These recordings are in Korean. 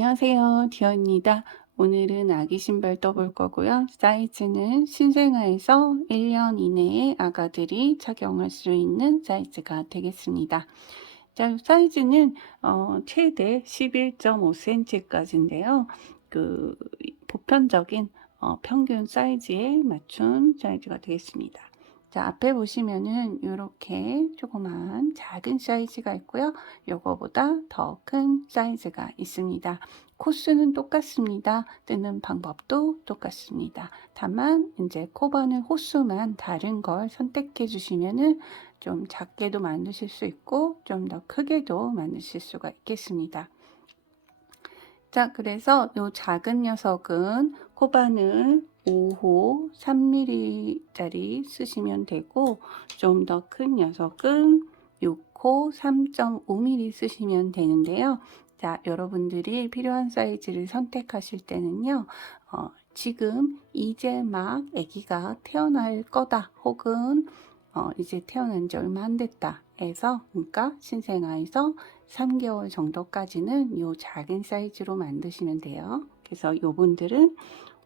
안녕하세요. 디어입니다. 오늘은 아기 신발 떠볼 거고요. 사이즈는 신생아에서 1년 이내의 아가들이 착용할 수 있는 사이즈가 되겠습니다. 자, 사이즈는 최대 11.5cm까지인데요. 그 보편적인 평균 사이즈에 맞춘 사이즈가 되겠습니다. 자, 앞에 보시면은 이렇게 조그만 작은 사이즈가 있고요. 요거보다 더 큰 사이즈가 있습니다. 코스는 똑같습니다. 뜨는 방법도 똑같습니다. 다만 이제 코바늘 호수만 다른 걸 선택해 주시면은 좀 작게도 만드실 수 있고 좀 더 크게도 만드실 수가 있겠습니다. 자, 그래서 요 작은 녀석은 코바늘 5호 3mm짜리 쓰시면 되고, 좀 더 큰 녀석은 6호 3.5mm 쓰시면 되는데요. 자, 여러분들이 필요한 사이즈를 선택하실 때는요, 지금 이제 막 아기가 태어날 거다, 혹은 이제 태어난 지 얼마 안 됐다 해서, 그러니까 신생아에서 3개월 정도까지는 이 작은 사이즈로 만드시면 돼요. 그래서 이분들은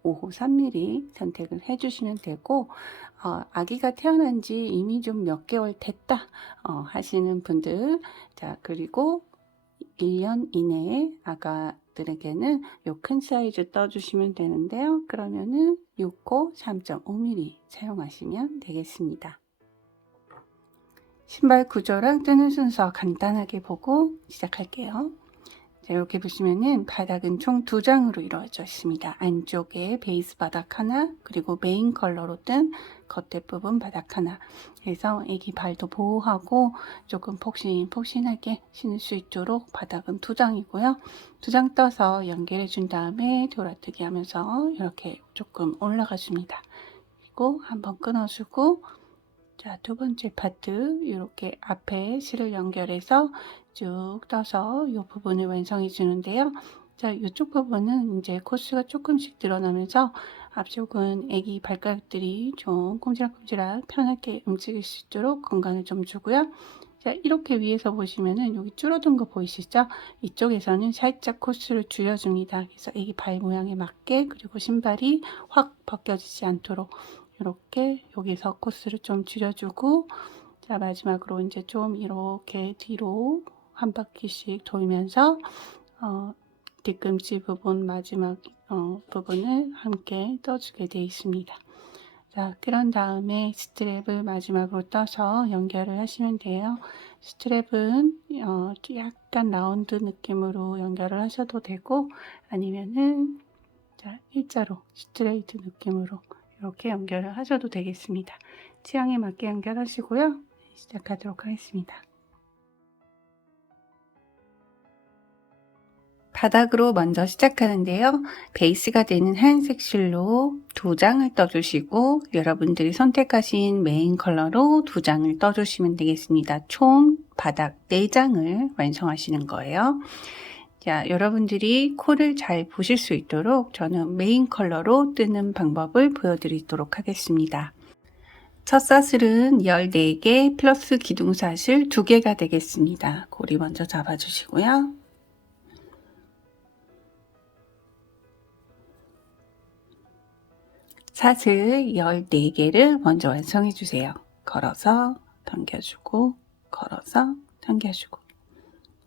5호 3mm 선택을 해주시면 되고, 아기가 태어난 지 이미 좀 몇 개월 됐다 하시는 분들, 자, 그리고 1년 이내에 아가들에게는 요 큰 사이즈 떠주시면 되는데요. 그러면은 6호 3.5mm 사용하시면 되겠습니다. 신발 구조랑 뜨는 순서 간단하게 보고 시작할게요. 자, 이렇게 보시면은 바닥은 총 2장으로 이루어져 있습니다. 안쪽에 베이스 바닥 하나, 그리고 메인 컬러로 뜬 겉에 부분 바닥 하나. 그래서 애기 발도 보호하고 조금 폭신폭신하게 신을 수 있도록 바닥은 2장이고요. 2장 떠서 연결해 준 다음에 돌아뜨기 하면서 이렇게 조금 올라가 줍니다. 그리고 한번 끊어주고, 자, 두 번째 파트 이렇게 앞에 실을 연결해서 쭉 떠서 이 부분을 완성해 주는데요. 자, 이쪽 부분은 이제 코스가 조금씩 드러나면서 앞쪽은 아기 발가락들이 좀 꼼지락꼼지락 편하게 움직일 수 있도록 공간을 좀 주고요. 자, 이렇게 위에서 보시면은 여기 줄어든 거 보이시죠? 이쪽에서는 살짝 코스를 줄여줍니다. 그래서 아기 발 모양에 맞게, 그리고 신발이 확 벗겨지지 않도록 이렇게 여기서 코스를 좀 줄여주고, 자, 마지막으로 이제 좀 이렇게 뒤로 한 바퀴씩 돌면서 뒤꿈치 부분 마지막 부분을 함께 떠주게 되어 있습니다. 자, 그런 다음에 스트랩을 마지막으로 떠서 연결을 하시면 돼요. 스트랩은 약간 라운드 느낌으로 연결을 하셔도 되고, 아니면은 자, 일자로 스트레이트 느낌으로 이렇게 연결을 하셔도 되겠습니다. 취향에 맞게 연결하시고요. 시작하도록 하겠습니다. 바닥으로 먼저 시작하는데요. 베이스가 되는 하얀색 실로 2장을 떠주시고, 여러분들이 선택하신 메인 컬러로 2장을 떠주시면 되겠습니다. 총 바닥 4장을 완성하시는 거예요. 자, 여러분들이 코를 잘 보실 수 있도록 저는 메인 컬러로 뜨는 방법을 보여드리도록 하겠습니다. 첫 사슬은 14개 플러스 기둥사슬 2개가 되겠습니다. 고리 먼저 잡아주시고요. 사슬 14개를 먼저 완성해 주세요. 걸어서 당겨주고, 걸어서 당겨주고.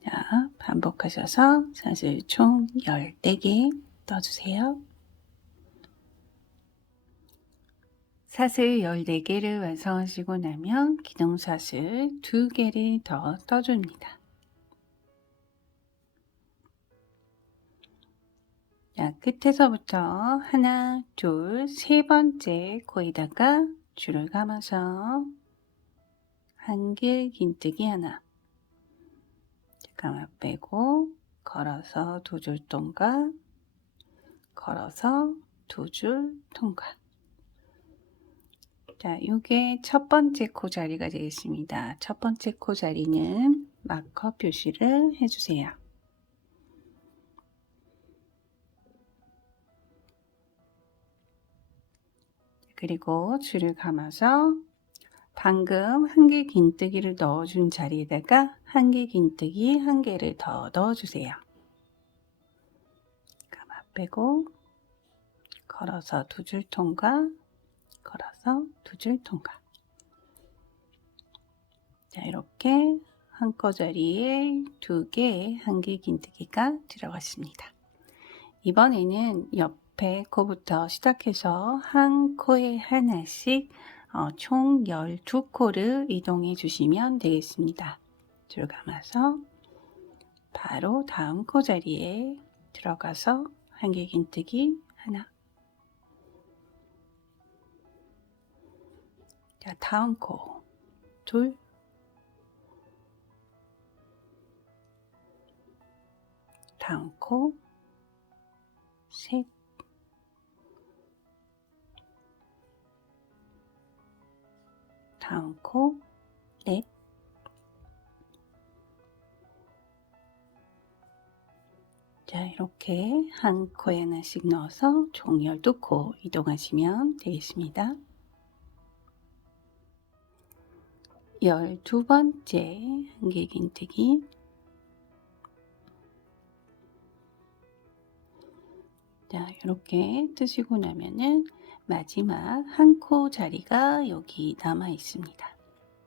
자, 반복하셔서 사슬 총 14개 떠주세요. 사슬 14개를 완성하시고 나면 기둥사슬 2개를 더 떠줍니다. 자, 끝에서부터 하나, 둘, 세 번째 코에다가 줄을 감아서 한길 긴뜨기 하나, 감아 빼고 걸어서 2줄 동가, 걸어서 2줄 통과. 자, 이게 첫 번째 코 자리가 되겠습니다. 첫 번째 코 자리는 마커 표시를 해주세요. 그리고 줄을 감아서 방금 한길 긴뜨기를 넣어준 자리에다가 한길 긴뜨기 1개를 더 넣어주세요. 빼고 걸어서 2줄 통과, 걸어서 2줄 통과. 자, 이렇게 한코자리에 2개의 한길긴뜨기가 들어갔습니다. 이번에는 옆에 코부터 시작해서 한 코에 하나씩 총 12코를 이동해 주시면 되겠습니다. 줄 감아서 바로 다음 코 자리에 들어가서 한길긴뜨기 하나. 자, 다음 코 둘, 다음 코 셋, 다음 코 넷, 자, 이렇게 한 코에 하나씩 넣어서 총 12코 이동하시면 되겠습니다. 12번째 한길긴뜨기. 자, 이렇게 뜨시고 나면은 마지막 한 코 자리가 여기 남아 있습니다.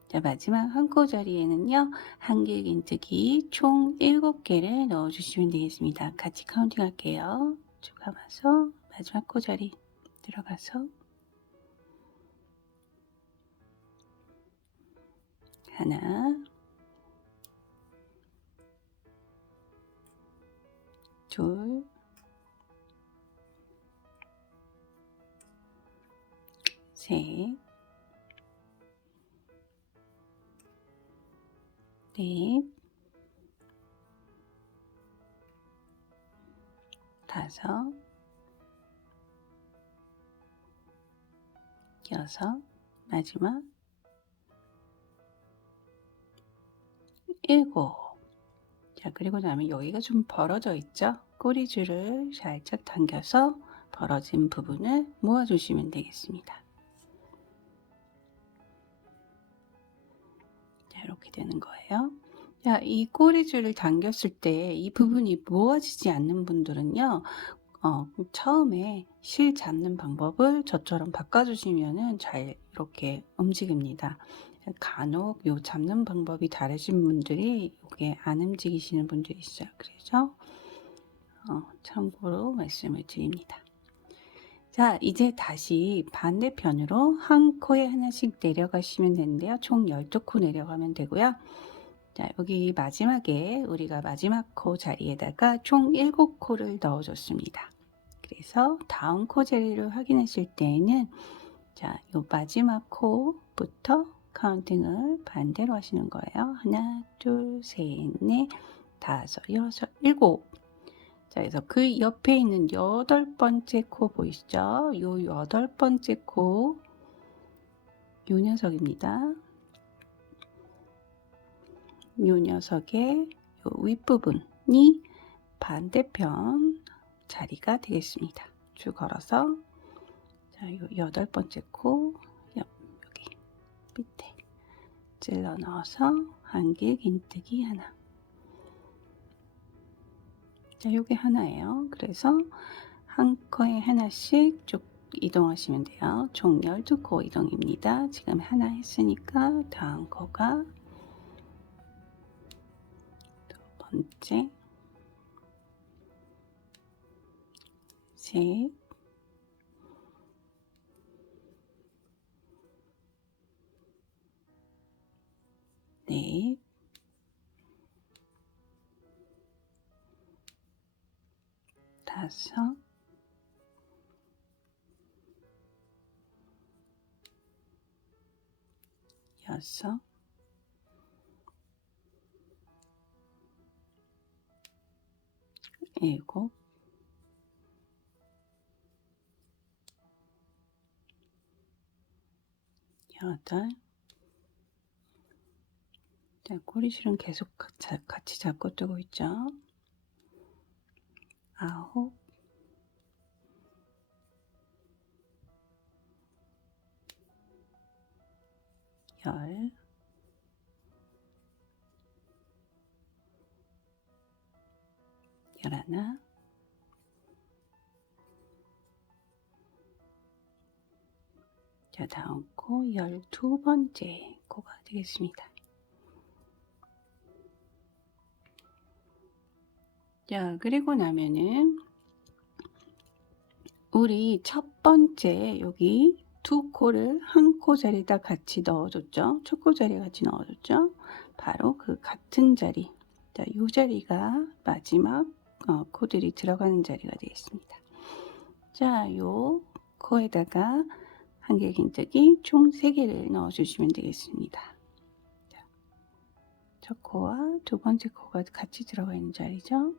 자, 마지막 한 코 자리에는요, 한길긴뜨기 총 7개를 넣어 주시면 되겠습니다. 같이 카운팅 할게요. 쭉 감아서 마지막 코 자리 들어가서 하나, 둘, 셋, 넷, 다섯, 여섯, 마지막 7. 자, 그리고 나면 여기가 좀 벌어져 있죠? 꼬리줄을 살짝 당겨서 벌어진 부분을 모아주시면 되겠습니다. 자, 이렇게 되는 거예요. 자, 이 꼬리줄을 당겼을 때 이 부분이 모아지지 않는 분들은요, 처음에 실 잡는 방법을 저처럼 바꿔주시면은 잘 이렇게 움직입니다. 간혹 요 잡는 방법이 다르신 분들이 이게 안 움직이시는 분들이 있어요. 그래서 참고로 말씀을 드립니다. 자, 이제 다시 반대편으로 한 코에 하나씩 내려가시면 되는데요. 총 12코 내려가면 되고요. 자, 여기 마지막에 우리가 마지막 코 자리에다가 총 7코를 넣어줬습니다. 그래서 다음 코 자리를 확인하실 때에는 자, 요 마지막 코부터 카운팅을 반대로 하시는 거예요. 하나, 둘, 셋, 넷, 다섯, 여섯, 일곱. 자, 그래서 그 옆에 있는 8번째 코 보이시죠? 요 8번째 코, 요 녀석입니다. 요 녀석의 요 윗부분이 반대편 자리가 되겠습니다. 줄 걸어서 자, 요 8번째 코 여기 밑에 찔러 넣어서 한길긴뜨기 하나. 자, 요게 하나예요. 그래서 한 코에 하나씩 쭉 이동하시면 돼요. 총 12코 이동입니다. 지금 하나 했으니까 다음 코가 두 번째, 셋, 넷, 다섯, 여섯, 일곱, 여덟. 자, 꼬리실은 계속 같이 잡고 뜨고 있죠. 아홉, 열, 열하나, 자, 다음 코 12번째 코가 되겠습니다. 자, 그리고 나면은 우리 첫 번째 여기 두 코를 한 코 자리에다 같이 넣어줬죠. 첫 코 자리에 같이 넣어줬죠. 바로 그 같은 자리. 자, 이 자리가 마지막 코들이 들어가는 자리가 되겠습니다. 자, 요 코에다가 한길 긴뜨기 총 3개를 넣어주시면 되겠습니다. 자, 첫 코와 두 번째 코가 같이 들어가 있는 자리죠.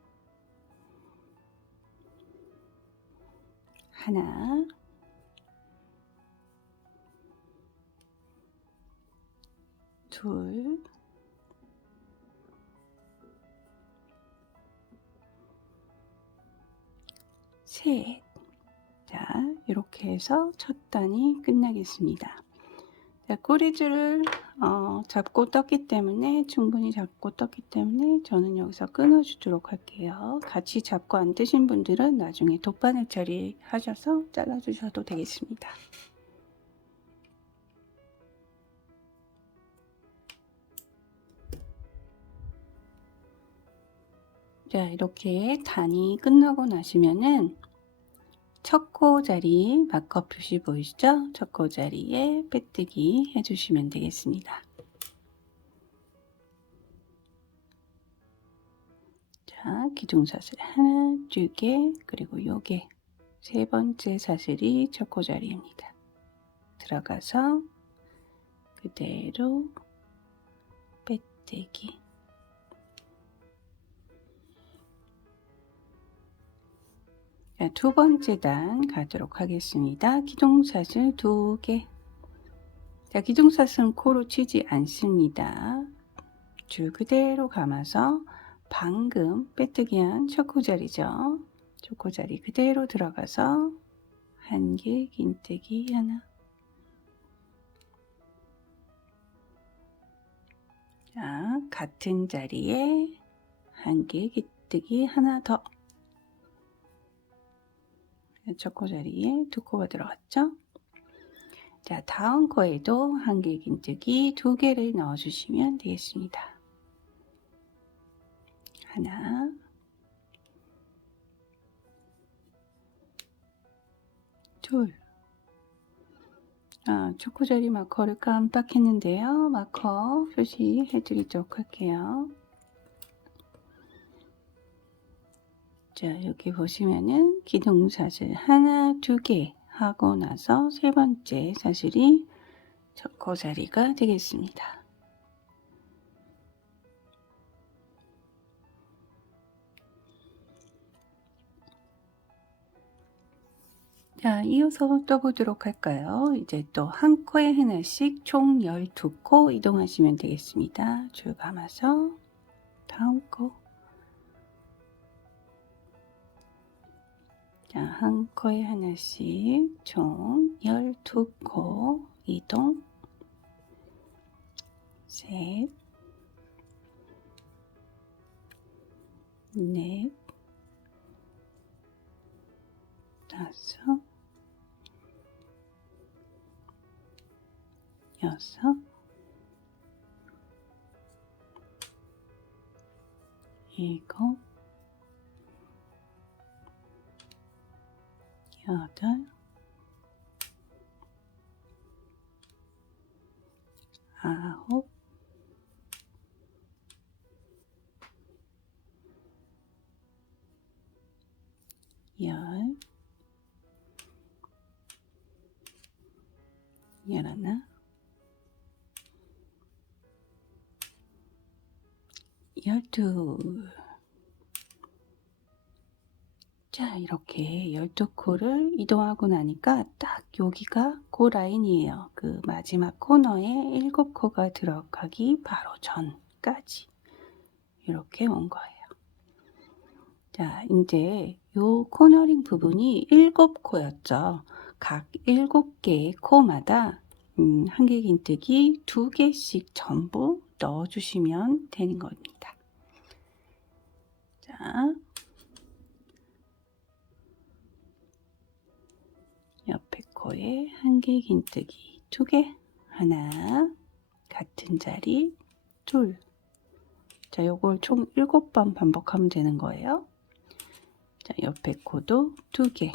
하나, 둘, 셋. 자, 이렇게 해서 첫 단이 끝나겠습니다. 자, 꼬리줄을 잡고 떴기 때문에 충분히 잡고 떴기 때문에 저는 여기서 끊어주도록 할게요. 같이 잡고 안 뜨신 분들은 나중에 돗바늘 처리하셔서 잘라주셔도 되겠습니다. 자, 이렇게 단이 끝나고 나시면은 첫 코 자리 마커 표시 보이시죠? 첫 코 자리에 빼뜨기 해주시면 되겠습니다. 자, 기둥사슬 하나, 두 개, 그리고 요게 세 번째 사슬이 첫 코 자리입니다. 들어가서 그대로 빼뜨기. 자, 두 번째 단 가도록 하겠습니다. 기둥사슬 2개. 자, 기둥사슬은 코로 치지 않습니다. 줄 그대로 감아서 방금 빼뜨기한 첫 코 자리죠. 첫 코 자리 그대로 들어가서 한길 긴뜨기 하나. 자, 같은 자리에 한길 긴뜨기 하나 더. 첫 코 자리에 두 코가 들어갔죠. 자, 다음 코에도 한길 긴뜨기 2개를 넣어주시면 되겠습니다. 하나, 둘. 첫 코 자리 마커를 깜빡했는데요. 마커 표시해 드리도록 할게요. 자, 여기 보시면은 기둥사슬 하나, 2개 하고 나서 세 번째 사슬이 첫 코 자리가 되겠습니다. 자, 이어서 떠보도록 할까요? 이제 또 한 코에 하나씩 총 12코 이동하시면 되겠습니다. 줄 감아서 다음 코. 자, 한 코에 하나씩 총 12코 이동. 셋, 넷, 다섯, 여섯, 일곱, 여덟, 아홉, 열, 열하나, 열둘. 자, 이렇게 12코를 이동하고 나니까 딱 여기가 그 라인이에요. 그 마지막 코너에 7코가 들어가기 바로 전까지 이렇게 온 거예요. 자, 이제 요 코너링 부분이 7코였죠. 각 7개의 코마다 한길 긴뜨기 2개씩 전부 넣어주시면 되는 겁니다. 자, 옆에 코에 한길 긴뜨기 두 개, 하나, 같은 자리, 둘. 자, 요걸 총 7번 반복하면 되는 거예요. 자, 옆에 코도 두 개,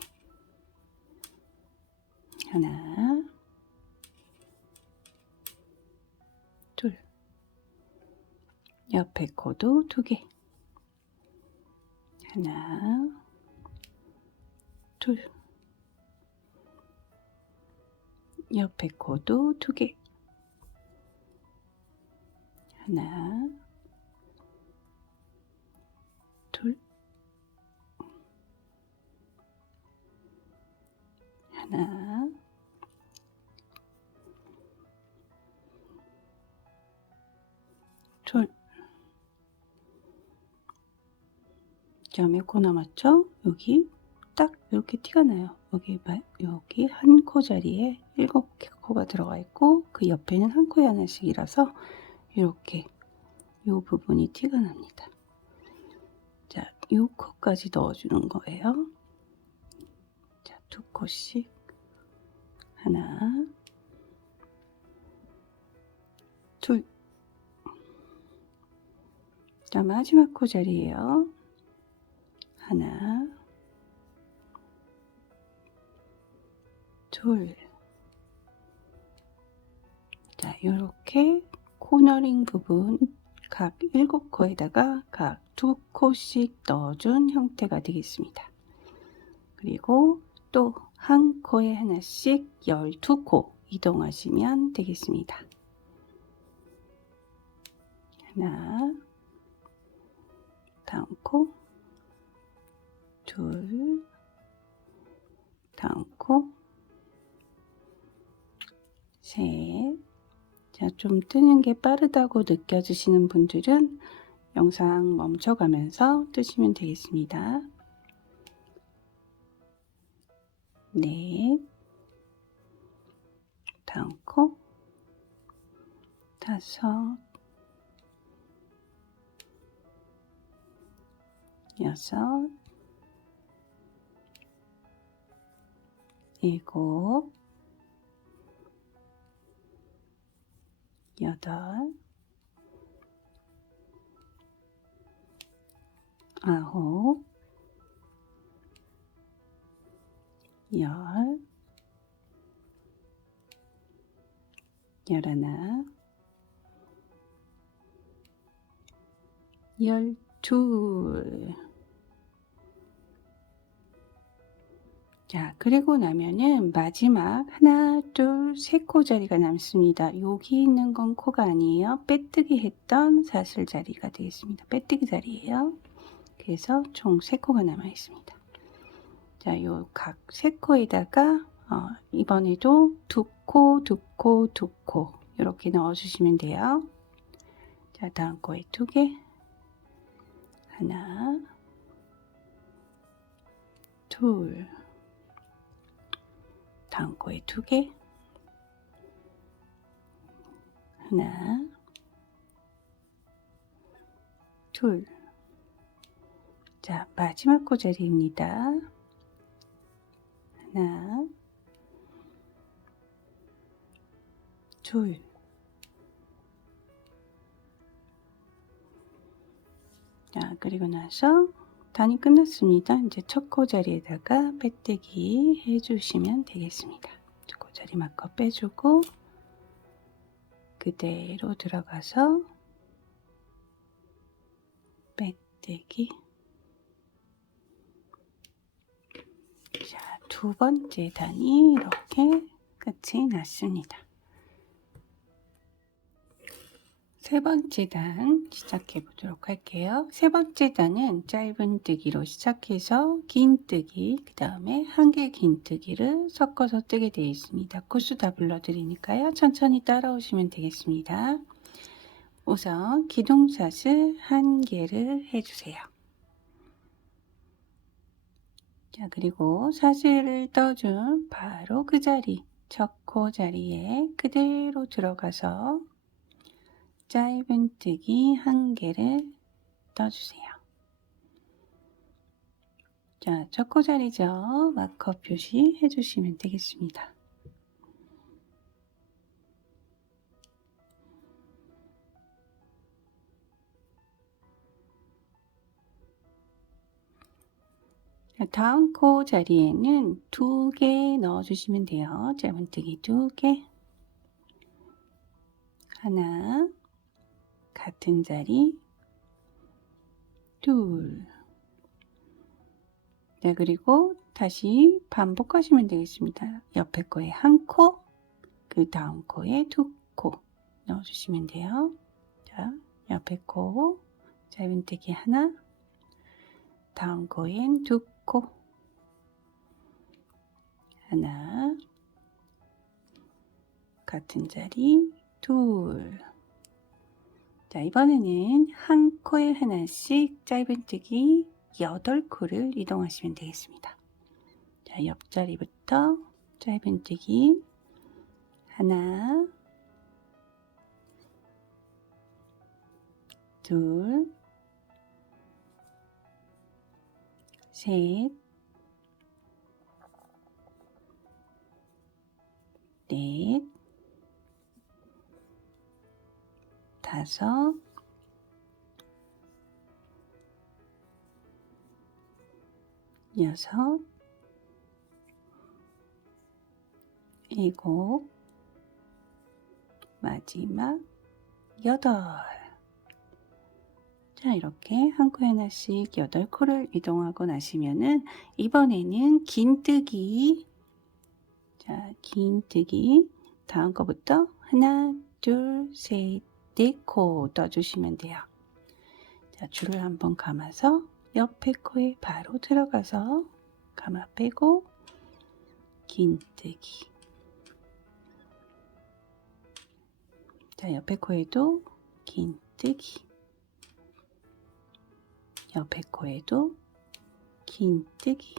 하나, 둘. 옆에 코도 두 개, 하나, 둘. 옆에 코도 두 개, 하나, 둘, 하나, 둘. 자, 몇 코 남았죠? 여기 딱 이렇게 티가 나요. 여기 한 코 자리에 7코가 들어가 있고 그 옆에는 한 코에 하나씩이라서 이렇게 이 부분이 티가 납니다. 자, 이 코까지 넣어주는 거예요. 자, 두 코씩, 하나, 둘. 자, 마지막 코 자리에요. 하나, 둘. 자, 이렇게 코너링 부분 각 7코에다가 각 2코씩 넣어준 형태가 되겠습니다. 그리고 또 한 코에 하나씩 12코 이동하시면 되겠습니다. 하나, 다음 코, 둘, 다음 코, 셋. 자, 좀 뜨는 게 빠르다고 느껴지시는 분들은 영상 멈춰가면서 뜨시면 되겠습니다. 넷, 다음 코, 다섯, 여섯, 일곱, 여덟, 아홉, 열, 열하나, 열둘. 자, 그리고 나면은 마지막 하나, 둘, 세 코 자리가 남습니다. 여기 있는 건 코가 아니에요. 빼뜨기 했던 사슬 자리가 되겠습니다. 빼뜨기 자리예요. 그래서 총 3코가 남아 있습니다. 자, 요 각 3코에다가 이번에도 2코, 2코, 2코 이렇게 넣어주시면 돼요. 자, 다음 코에 2개, 하나, 둘. 다음 코에 2개, 하나, 둘. 자, 마지막 코 자리입니다. 하나, 둘. 자, 그리고 나서 단이 끝났습니다. 이제 첫 코 자리에다가 빼뜨기 해주시면 되겠습니다. 첫 코 자리 마커 빼주고 그대로 들어가서 빼뜨기. 자, 두 번째 단이 이렇게 끝이 났습니다. 세 번째 단 시작해 보도록 할게요. 세 번째 단은 짧은 뜨기로 시작해서 긴 뜨기, 그 다음에 한 개 긴 뜨기를 섞어서 뜨게 되어 있습니다. 코수 다 불러드리니까요. 천천히 따라오시면 되겠습니다. 우선 기둥사슬 한 개를 해주세요. 자, 그리고 사슬을 떠준 바로 그 자리, 첫 코 자리에 그대로 들어가서 짧은 뜨기 한 개를 떠주세요. 자, 첫 코 자리죠. 마커 표시 해주시면 되겠습니다. 자, 다음 코 자리에는 2개 넣어주시면 돼요. 짧은뜨기 2개. 하나, 같은 자리, 둘. 네, 그리고 다시 반복하시면 되겠습니다. 옆에 코에 한 코, 그 다음 코에 2코 넣어주시면 돼요. 자, 옆에 코, 짧은뜨기 하나, 다음 코엔 2코, 하나, 같은 자리, 둘. 자, 이번에는 한 코에 하나씩 짧은뜨기 8코를 이동하시면 되겠습니다. 자, 옆자리부터 짧은뜨기 하나, 둘, 셋, 넷, 다섯, 여섯, 일곱, 마지막 8. 자, 이렇게 한 코에 하나씩 8코를 이동하고 나시면은 이번에는 긴뜨기. 자, 긴뜨기 다음 거부터 하나, 둘, 셋, 4코 떠주시면 돼요. 자, 줄을 한번 감아서 옆에 코에 바로 들어가서 감아 빼고 긴뜨기. 자, 옆에 코에도 긴뜨기. 옆에 코에도 긴뜨기.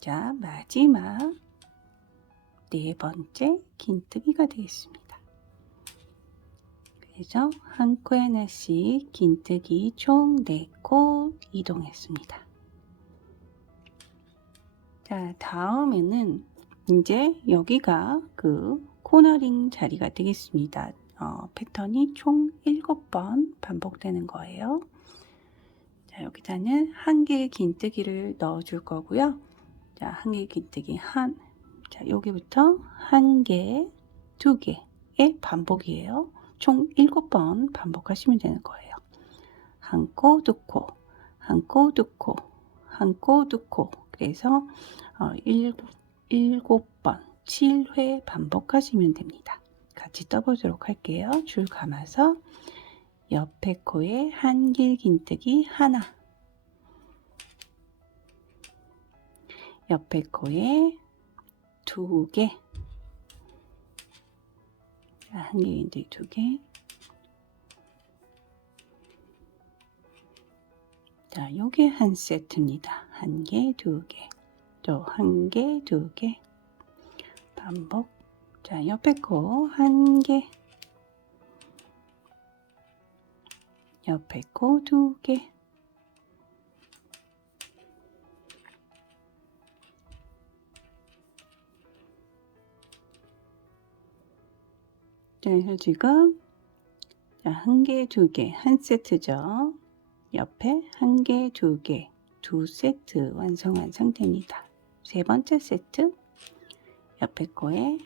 자, 마지막 4번째 긴뜨기가 되겠습니다. 그래서 한 코에 하나씩 긴뜨기 총 4코 이동했습니다. 자, 다음에는 이제 여기가 그 코너링 자리가 되겠습니다. 패턴이 총 7번 반복되는 거예요. 자, 여기다는 한 개의 긴뜨기를 넣어 줄 거고요. 자, 한 개의 긴뜨기 자, 여기부터 한 개, 2개의 반복이에요. 총 7번 반복하시면 되는 거예요. 한 코, 2코, 한 코, 2코, 한 코, 2코. 그래서 7번, 7회 반복하시면 됩니다. 같이 떠보도록 할게요. 줄 감아서 옆에 코에 한 길 긴뜨기 하나, 옆에 코에 2개, 한 길 긴뜨기 2개. 자, 요게 한 세트입니다. 한 개, 2개, 또 한 개, 2개 반복. 자, 옆에 코 한 개, 옆에 코 2개, 그래서 지금 한 개, 2개, 한 세트죠. 옆에 한 개, 2개, 2세트 완성한 상태입니다. 세 번째 세트, 옆에 코에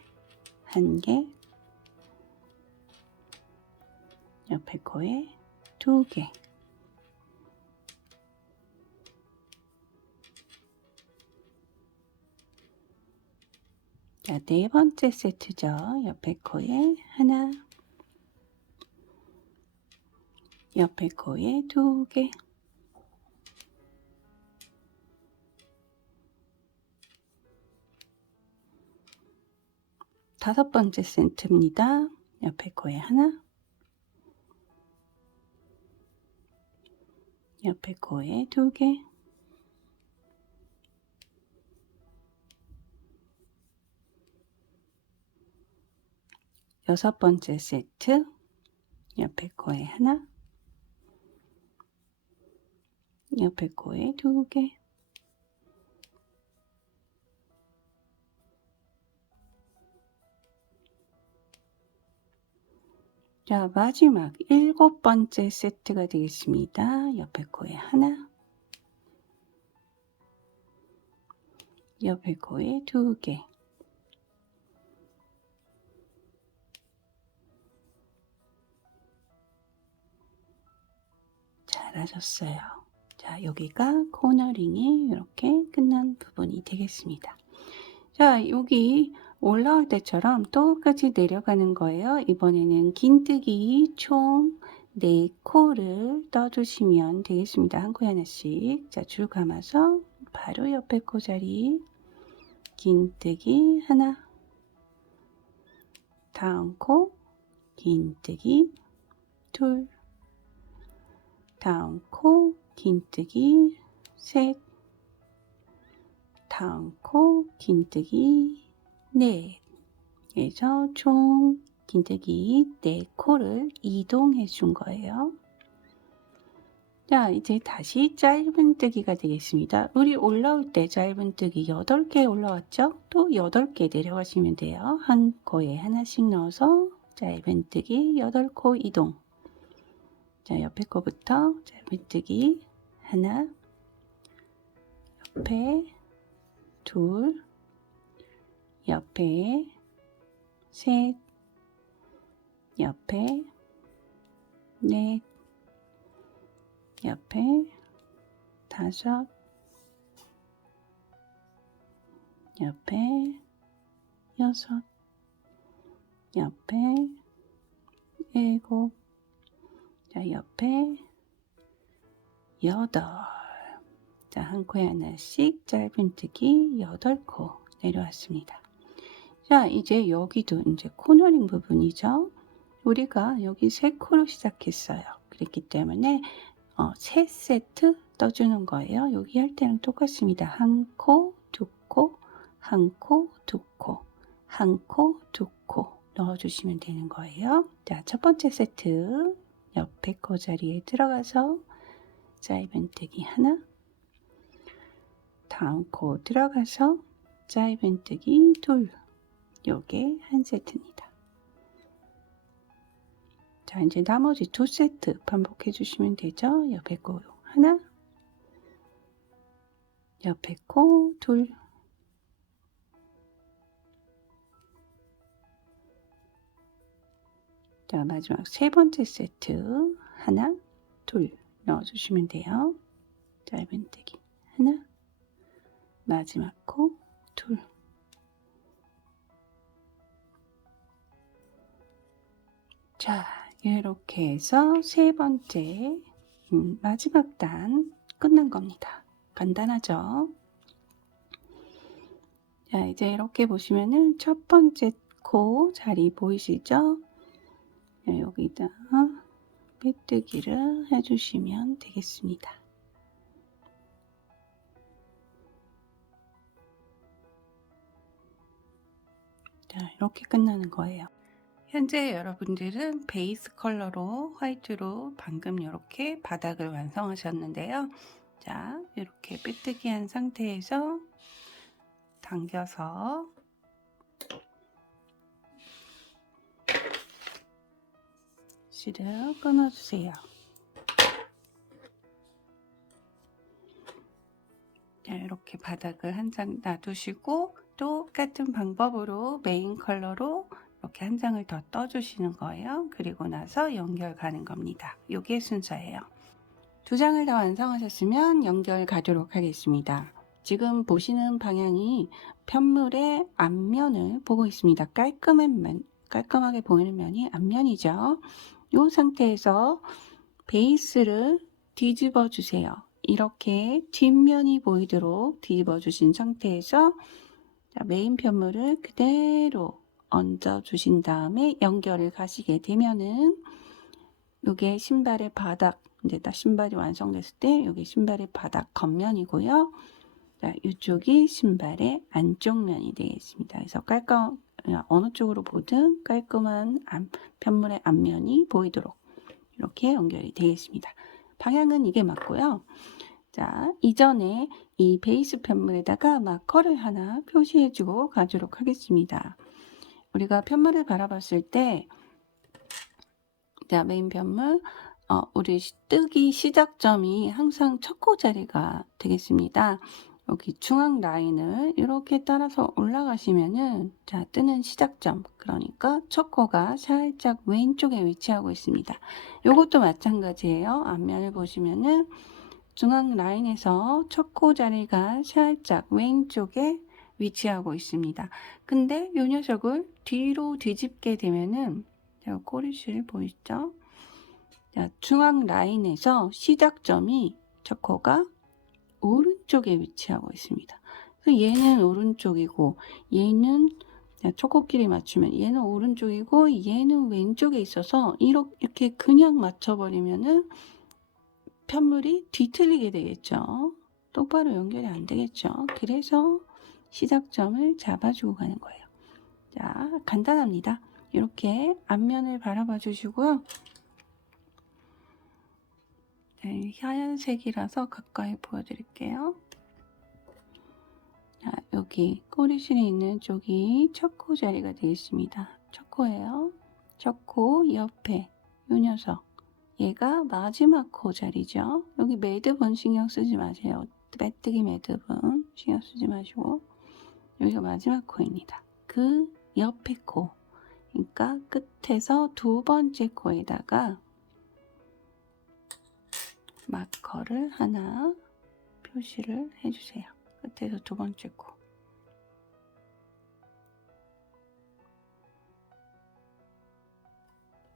한 개, 옆에 코에 2개. 자, 네 번째 세트죠. 옆에 코에 하나, 옆에 코에 2개, 다섯 번째 세트입니다. 옆에 코에 하나, 옆에 코에 2개, 여섯 번째 세트, 옆에 코에 하나, 옆에 코에 2개, 자, 마지막 7번째 세트가 되겠습니다. 옆에 코에 하나, 옆에 코에 2개. 잘하셨어요. 자, 여기가 코너링이 이렇게 끝난 부분이 되겠습니다. 자, 여기 올라올 때처럼 똑같이 내려가는 거예요. 이번에는 긴뜨기 총 4코를 떠주시면 되겠습니다. 한 코 하나씩. 자, 줄 감아서 바로 옆에 코 자리 긴뜨기 하나, 다음 코 긴뜨기 둘, 다음 코 긴뜨기 셋, 다음 코 긴뜨기 넷. 그래서 총 긴뜨기 4코를 이동해 준 거예요. 자, 이제 다시 짧은뜨기가 되겠습니다. 우리 올라올 때 짧은뜨기 8개 올라왔죠? 또 8개 내려가시면 돼요. 한 코에 하나씩 넣어서 짧은뜨기 8코 이동. 자, 옆에 코부터 짧은뜨기 하나, 옆에 둘, 옆에 셋, 옆에 넷, 옆에 다섯, 옆에 여섯, 옆에 일곱, 자, 옆에 여덟. 자, 한 코에 하나씩 짧은뜨기 8코 내려왔습니다. 자, 이제 여기도 이제 코너링 부분이죠. 우리가 여기 3코로 시작했어요. 그렇기 때문에 3세트 떠주는 거예요. 여기 할 때랑 똑같습니다. 한 코, 두 코, 한 코, 두 코, 한 코, 두 코 넣어주시면 되는 거예요. 자, 첫 번째 세트 옆에 코 자리에 들어가서 짧은뜨기 하나, 다음 코 들어가서 짧은뜨기 둘. 요게 한 세트입니다. 자, 이제 나머지 2세트 반복해 주시면 되죠. 옆에 코 하나, 옆에 코 둘, 자, 마지막 3번째 세트 하나, 둘 넣어주시면 돼요. 짧은뜨기 하나, 마지막 코 둘. 자, 이렇게 해서 3번째 마지막 단 끝난 겁니다. 간단하죠? 자, 이제 이렇게 보시면은 첫 번째 코 자리 보이시죠? 여기다 빼뜨기를 해주시면 되겠습니다. 자, 이렇게 끝나는 거예요. 현재 여러분들은 베이스 컬러로 화이트로 방금 이렇게 바닥을 완성하셨는데요. 자, 이렇게 빼뜨기 한 상태에서 당겨서 실을 끊어주세요. 자, 이렇게 바닥을 한 장 놔두시고 똑같은 방법으로 메인 컬러로 이렇게 한 장을 더 떠주시는 거예요. 그리고 나서 연결 가는 겁니다. 이게 순서예요. 2장을 다 완성하셨으면 연결 가도록 하겠습니다. 지금 보시는 방향이 편물의 앞면을 보고 있습니다. 깔끔하게 보이는 면이 앞면이죠. 이 상태에서 베이스를 뒤집어 주세요. 이렇게 뒷면이 보이도록 뒤집어 주신 상태에서 메인 편물을 그대로 얹어 주신 다음에 연결을 가시게 되면은 이게 신발의 바닥, 이제 딱 신발이 완성됐을 때 여기 신발의 바닥 겉면이고요. 자, 이쪽이 신발의 안쪽 면이 되겠습니다. 그래서 어느 쪽으로 보든 깔끔한 편물의 앞면이 보이도록 이렇게 연결이 되겠습니다. 방향은 이게 맞고요. 자, 이전에 이 베이스 편물에다가 마커를 하나 표시해주고 가도록 하겠습니다. 우리가 편물을 바라봤을 때, 자, 메인 편물, 우리 뜨기 시작점이 항상 첫 코 자리가 되겠습니다. 여기 중앙 라인을 이렇게 따라서 올라가시면은 자 뜨는 시작점, 그러니까 첫 코가 살짝 왼쪽에 위치하고 있습니다. 이것도 마찬가지예요. 앞면을 보시면은 중앙 라인에서 첫 코 자리가 살짝 왼쪽에 위치하고 있습니다. 근데 이 녀석을 뒤로 뒤집게 되면은 자, 꼬리실 보이죠? 자, 중앙 라인에서 시작점이 첫 코가 오른쪽에 위치하고 있습니다. 그래서 얘는 오른쪽이고 얘는 초코끼리 맞추면 얘는 오른쪽이고 얘는 왼쪽에 있어서 이렇게 그냥 맞춰버리면은 편물이 뒤틀리게 되겠죠. 똑바로 연결이 안 되겠죠. 그래서 시작점을 잡아주고 가는 거예요. 자, 간단합니다. 이렇게 앞면을 바라봐 주시고요. 네, 하얀색이라서 가까이 보여드릴게요. 자, 여기 꼬리실에 있는 쪽이 첫 코 자리가 되겠습니다. 첫 코예요. 첫 코 옆에 이 녀석, 얘가 마지막 코 자리죠. 여기 매듭은 신경 쓰지 마세요. 빼뜨기 매듭은 신경 쓰지 마시고 여기가 마지막 코입니다. 그 옆에 코, 그러니까 끝에서 두 번째 코에다가 마커를 하나 표시를 해주세요. 끝에서 두 번째 코.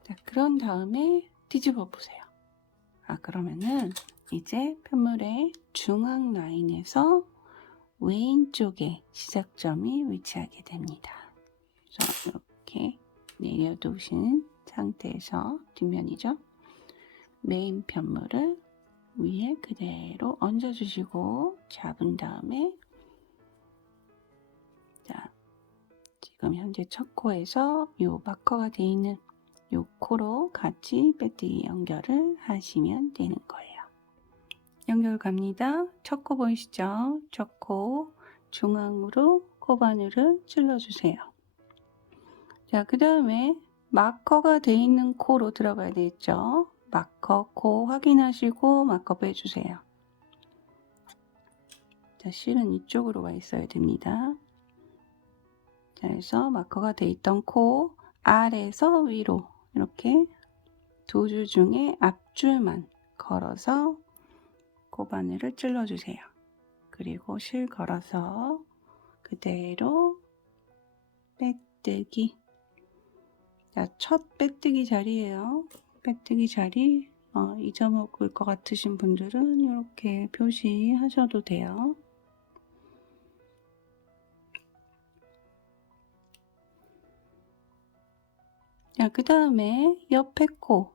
자, 그런 다음에 뒤집어 보세요. 그러면은 이제 편물의 중앙 라인에서 왼쪽에 시작점이 위치하게 됩니다. 그래서 이렇게 내려두신 상태에서 뒷면이죠. 메인 편물을 위에 그대로 얹어주시고 잡은 다음에 자, 지금 현재 첫 코에서 이 마커가 되어 있는 요 코로 같이 빼뜨기 연결을 하시면 되는 거예요. 연결 갑니다. 첫 코 보이시죠? 첫 코 중앙으로 코바늘을 찔러주세요. 자, 그 다음에 마커가 되어 있는 코로 들어가야 되겠죠? 마커 코 확인하시고 마커 빼주세요. 자, 실은 이쪽으로 와 있어야 됩니다. 자, 그래서 마커가 되어 있던 코 아래에서 위로 이렇게 두 줄 중에 앞줄만 걸어서 코바늘을 찔러주세요. 그리고 실 걸어서 그대로 빼뜨기. 자, 첫 빼뜨기 자리예요. 빼뜨기 자리 잊어먹을 것 같으신 분들은 이렇게 표시하셔도 돼요. 자, 그 다음에 옆에 코.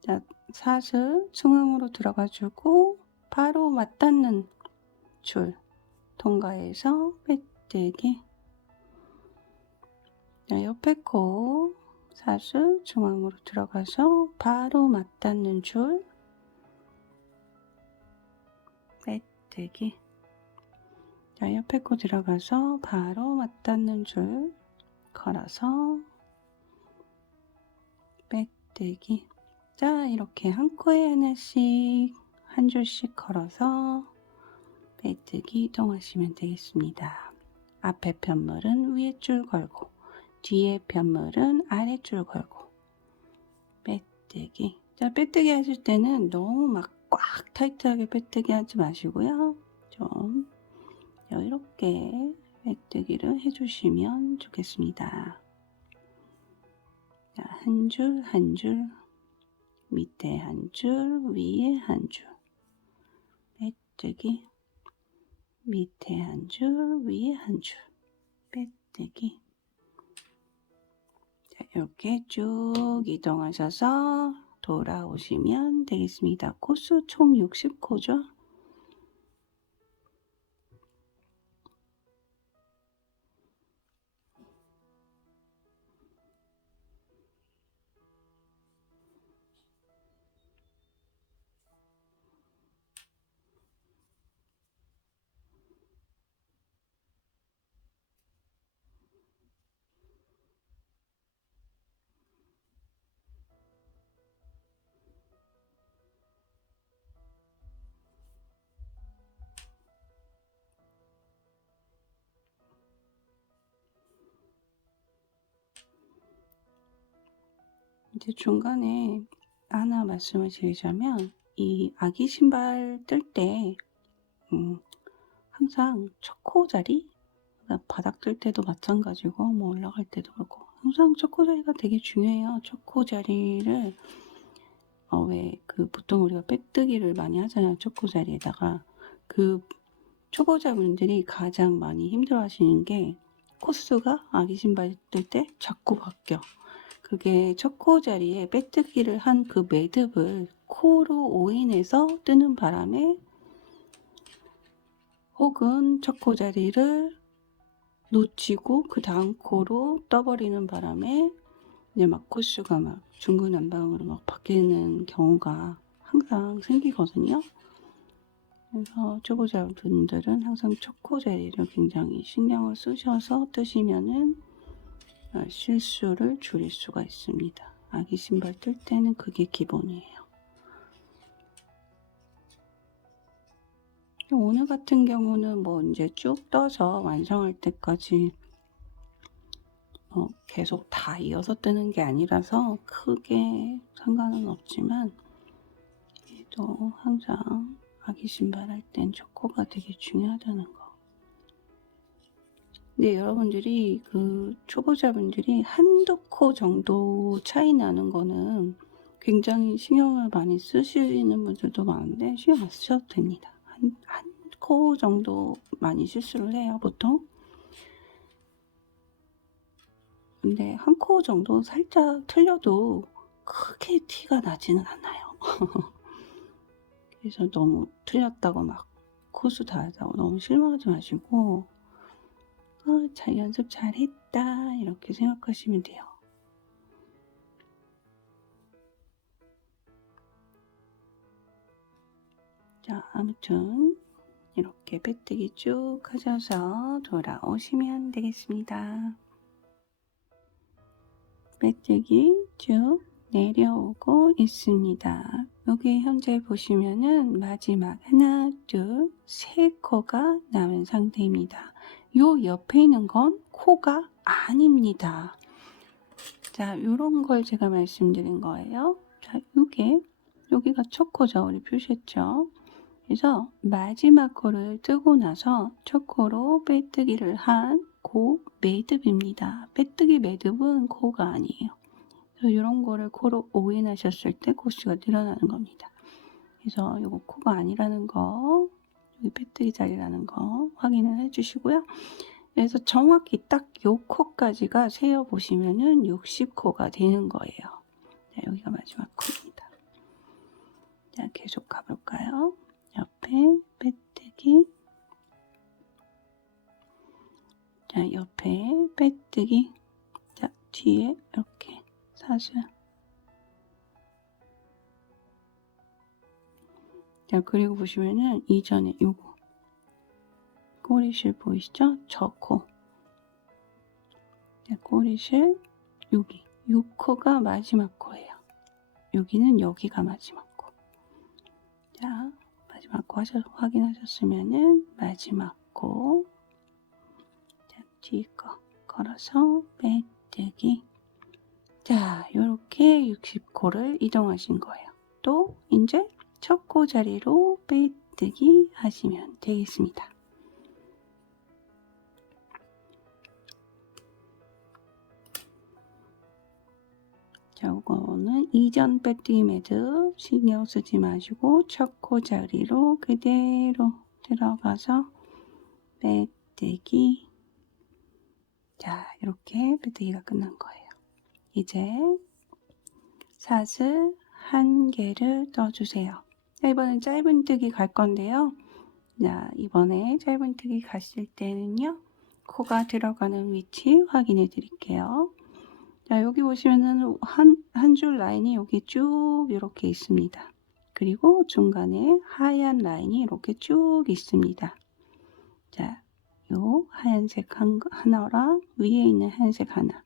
자, 사슬 중앙으로 들어가지고 바로 맞닿는 줄 통과해서 빼뜨기. 자, 옆에 코 사슬 중앙으로 들어가서 바로 맞닿는 줄 빼뜨기. 자, 옆에 코 들어가서 바로 맞닿는 줄 걸어서 빼뜨기. 자, 이렇게 한 코에 하나씩 한 줄씩 걸어서 빼뜨기 이동하시면 되겠습니다. 앞에 편물은 위에 줄 걸고 뒤에 편물은 아래 줄 걸고 빼뜨기. 자, 빼뜨기 하실 때는 너무 막 꽉 타이트하게 빼뜨기 하지 마시고요. 좀 이렇게 빼뜨기를 해주시면 좋겠습니다. 자, 한 줄 한 줄, 밑에 한 줄, 위에 한 줄, 빼뜨기. 밑에 한 줄, 위에 한 줄, 빼뜨기. 자, 이렇게 쭉 이동하셔서 돌아오시면 되겠습니다. 코수 총 60코죠. 이제 중간에 하나 말씀을 드리자면, 이 아기 신발 뜰 때 항상 첫 코 자리, 그러니까 바닥 뜰 때도 마찬가지고 뭐 올라갈 때도 그렇고 항상 첫 코 자리가 되게 중요해요. 첫 코 자리를 왜 그 보통 우리가 빼뜨기를 많이 하잖아요. 첫 코 자리에다가. 그 초보자분들이 가장 많이 힘들어하시는 게 코스가 아기 신발 뜰 때 자꾸 바뀌어. 그게 첫 코 자리에 빼뜨기를 한 그 매듭을 코로 오인해서 뜨는 바람에, 혹은 첫 코 자리를 놓치고 그 다음 코로 떠버리는 바람에 이제 막 코스가 막 중구난방으로 막 바뀌는 경우가 항상 생기거든요. 그래서 초보자분들은 항상 첫 코 자리를 굉장히 신경을 쓰셔서 뜨시면은 실수를 줄일 수가 있습니다. 아기 신발 뜰 때는 그게 기본이에요. 오늘 같은 경우는 뭐 이제 쭉 떠서 완성할 때까지 계속 다 이어서 뜨는 게 아니라서 크게 상관은 없지만, 또 항상 아기 신발 할 땐 첫 코가 되게 중요하다는 거. 근데 여러분들이 그 초보자분들이 한두 코 정도 차이 나는 거는 굉장히 신경을 많이 쓰시는 분들도 많은데 신경 안 쓰셔도 됩니다. 한 코 정도 많이 실수를 해요, 보통. 근데 한 코 정도 살짝 틀려도 크게 티가 나지는 않아요. 그래서 너무 틀렸다고 막 코수 다하다고 너무 실망하지 마시고, 잘 연습 잘했다 이렇게 생각하시면 돼요. 자, 아무튼 이렇게 빼뜨기 쭉 하셔서 돌아오시면 되겠습니다. 빼뜨기 쭉 내려오고 있습니다. 여기 현재 보시면은 마지막 하나, 둘, 세 코가 남은 상태입니다. 요 옆에 있는 건 코가 아닙니다. 자, 요런 걸 제가 말씀드린 거예요. 자, 여기가 첫 코죠. 우리 표시했죠. 그래서 마지막 코를 뜨고 나서 첫 코로 빼뜨기를 한 코 매듭입니다. 빼뜨기 매듭은 코가 아니에요. 그래서 이런 거를 코로 오인하셨을 때 코수가 늘어나는 겁니다. 그래서 이거 코가 아니라는 거, 여기 빼뜨기 자리라는 거 확인을 해주시고요. 그래서 정확히 딱 요 코까지가 세어 보시면은 60코가 되는 거예요. 자, 여기가 마지막 코입니다. 자, 계속 가볼까요? 옆에 빼뜨기, 자, 옆에 빼뜨기, 자, 뒤에 이렇게 사슬. 자, 그리고 보시면은 이전에 요거 꼬리실 보이시죠? 저 코. 자, 꼬리실 여기, 요 코가 마지막 코예요. 여기는 여기가 마지막 코. 자, 마지막 코 확인하셨으면은 마지막 코. 자, 뒤 거 걸어서 빼뜨기. 자, 요렇게 60코를 이동하신 거예요. 또 이제 첫 코 자리로 빼뜨기 하시면 되겠습니다. 자, 이거는 이전 빼뜨기 매듭 신경 쓰지 마시고 첫 코 자리로 그대로 들어가서 빼뜨기. 자, 이렇게 빼뜨기가 끝난 거예요. 이제 사슬 한 개를 떠주세요. 자, 이번엔 짧은뜨기 갈 건데요. 자, 이번에 짧은뜨기 가실 때는요, 코가 들어가는 위치 확인해 드릴게요. 자, 여기 보시면은 한 줄 라인이 여기 쭉 이렇게 있습니다. 그리고 중간에 하얀 라인이 이렇게 쭉 있습니다. 자, 요 하얀색 하나랑 위에 있는 하얀색 하나.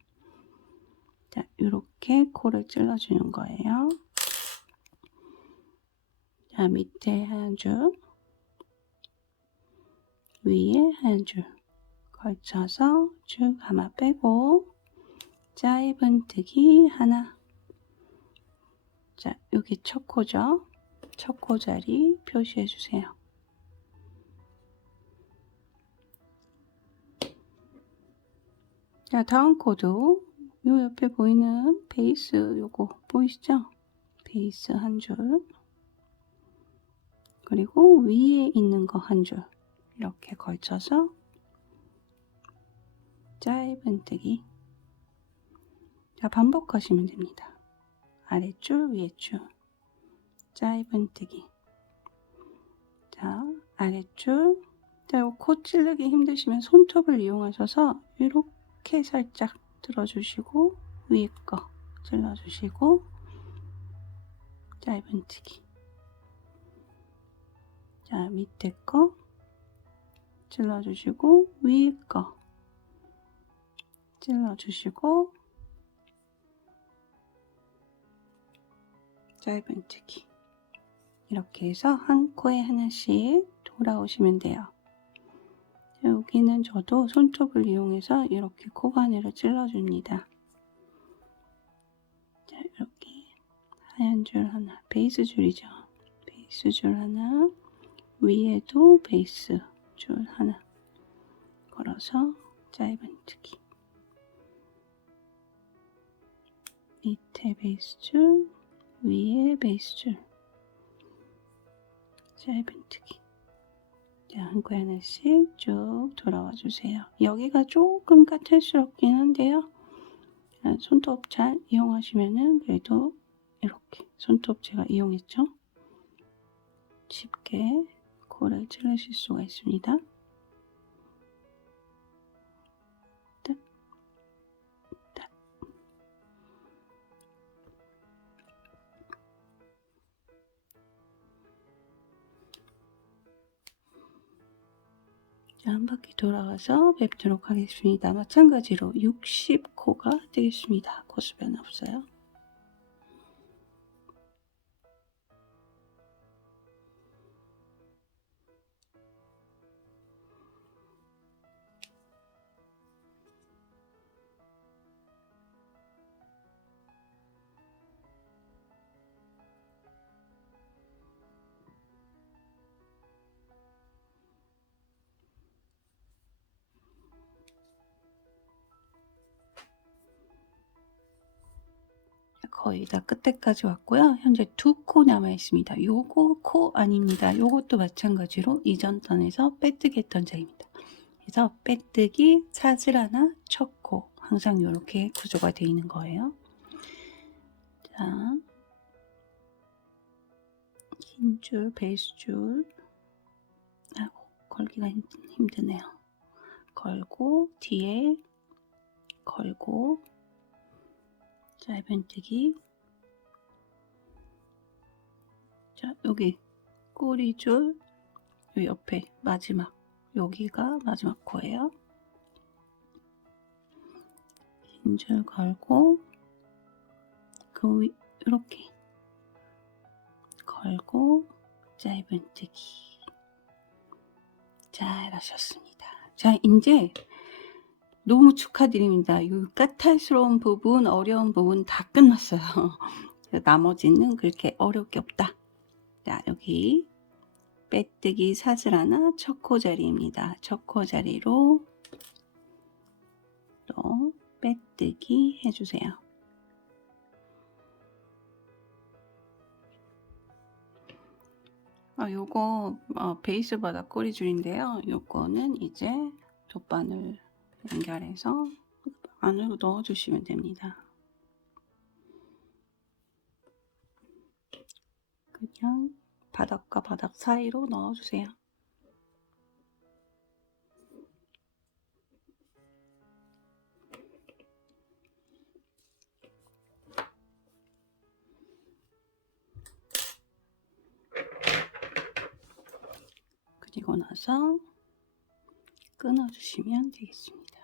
자, 이렇게 코를 찔러주는 거예요. 자, 밑에 한 줄, 위에 한 줄 걸쳐서 쭉 감아 빼고 짧은뜨기 하나, 자, 여기 첫 코죠. 첫 코 자리 표시해 주세요. 자, 다음 코도 요 옆에 보이는 베이스 요거 보이시죠? 베이스 한 줄, 그리고 위에 있는 거 한 줄 이렇게 걸쳐서 짧은뜨기. 자, 반복하시면 됩니다. 아랫줄, 위에줄, 짧은뜨기. 자, 아랫줄. 자, 코 찌르기 힘드시면 손톱을 이용하셔서 이렇게 살짝 들어주시고 위에 거 찔러주시고 짧은뜨기. 자, 밑에 거 찔러주시고 위에 거 찔러주시고 짧은뜨기. 이렇게 해서 한 코에 하나씩 돌아오시면 돼요. 여기는 저도 손톱을 이용해서 이렇게 코바늘을 찔러줍니다. 자, 이렇게 하얀 줄 하나, 베이스 줄이죠. 베이스 줄 하나, 위에도 베이스 줄 하나 걸어서 짧은뜨기. 밑에 베이스 줄, 위에 베이스 줄, 짧은뜨기. 자, 한 코에 하나씩 쭉 돌아와 주세요. 여기가 조금 까탈스럽긴 한데요. 손톱 잘 이용하시면은 그래도 이렇게 손톱 제가 이용했죠. 쉽게 코를 찌르실 수가 있습니다. 딱, 딱. 자, 한 바퀴 돌아와서 뵙도록 하겠습니다. 마찬가지로 60코가 되겠습니다. 코수변 없어요. 거의 다 끝에까지 왔고요. 현재 2코 남아 있습니다. 요거 코 아닙니다. 요것도 마찬가지로 이전 턴에서 빼뜨기 했던 자입니다. 그래서 빼뜨기, 사슬 하나, 첫 코 항상 이렇게 구조가 되어 있는 거예요. 자, 흰 줄, 베이스 줄, 아이고 걸기가 힘드네요. 걸고 뒤에 걸고 짧은뜨기. 자, 여기 꼬리줄 요 옆에 마지막 여기가 마지막 코예요. 흰 줄 걸고 그 위 이렇게 걸고 짧은뜨기. 잘하셨습니다. 자, 이제 너무 축하드립니다. 이 까탈스러운 부분, 어려운 부분 다 끝났어요. 나머지는 그렇게 어려울 게 없다. 자, 여기 빼뜨기 사슬 하나, 첫 코 자리입니다. 첫 코 자리로 또 빼뜨기 해주세요. 요거 베이스 바닥 꼬리줄인데요. 요거는 이제 돗바늘 연결해서 안으로 넣어주시면 됩니다. 그냥 바닥과 바닥 사이로 넣어주세요. 그리고 나서 끊어주시면 되겠습니다.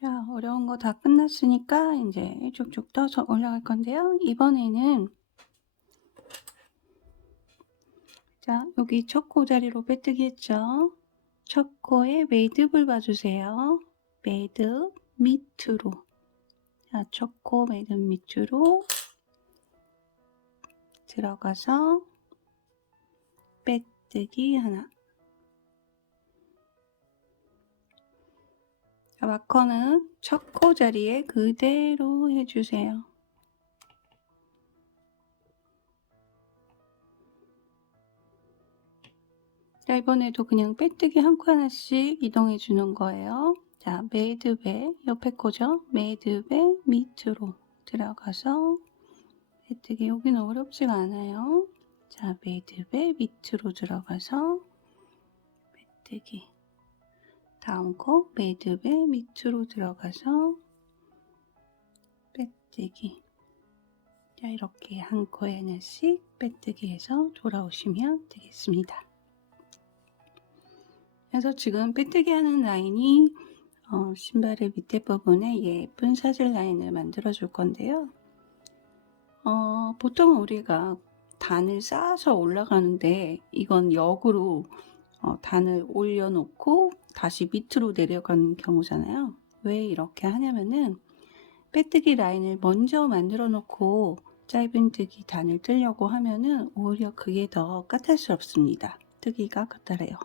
자, 어려운 거 다 끝났으니까 이제 쭉쭉 떠서 올라갈 건데요. 이번에는 자, 여기 첫 코 자리로 빼뜨기 했죠. 첫 코에 매듭을 봐주세요. 매듭 밑으로. 자, 첫 코 매듭 밑으로 들어가서 빼뜨기 하나. 자, 마커는 첫 코 자리에 그대로 해주세요. 자, 이번에도 그냥 빼뜨기 한 코 하나씩 이동해 주는 거예요. 자, 매듭의 옆에 코죠. 매듭의 밑으로 들어가서 빼뜨기. 여기는 어렵지가 않아요. 자, 매듭의 밑으로 들어가서 빼뜨기. 다음 코 매듭의 밑으로 들어가서 빼뜨기. 자, 이렇게 한 코에 하나씩 빼뜨기해서 돌아오시면 되겠습니다. 그래서 지금 빼뜨기 하는 라인이 신발의 밑에 부분에 예쁜 사슬 라인을 만들어 줄 건데요. 보통 우리가 단을 쌓아서 올라가는데 이건 역으로 단을 올려놓고 다시 밑으로 내려가는 경우잖아요. 왜 이렇게 하냐면은 빼뜨기 라인을 먼저 만들어 놓고 짧은뜨기 단을 뜨려고 하면은 오히려 그게 더 까탈스럽습니다. 뜨기가 까탈해요.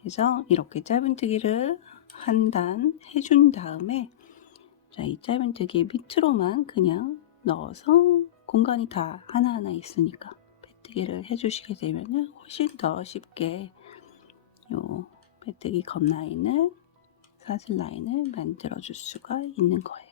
그래서 이렇게 짧은뜨기를 한 단 해준 다음에 자, 이 짧은뜨기 밑으로만 그냥 넣어서 공간이 다 하나하나 있으니까 빼뜨기를 해주시게 되면 훨씬 더 쉽게 요 빼뜨기 검 라인을 사슬 라인을 만들어 줄 수가 있는 거예요.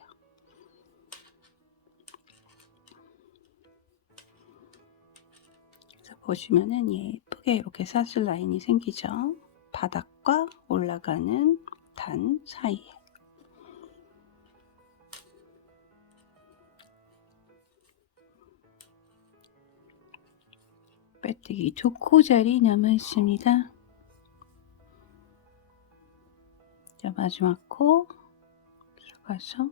그래서 보시면은 예쁘게 이렇게 사슬 라인이 생기죠. 바닥과 올라가는 단 사이에. 빼뜨기 2코짜리 남아 있습니다. 자, 마지막 코 들어가서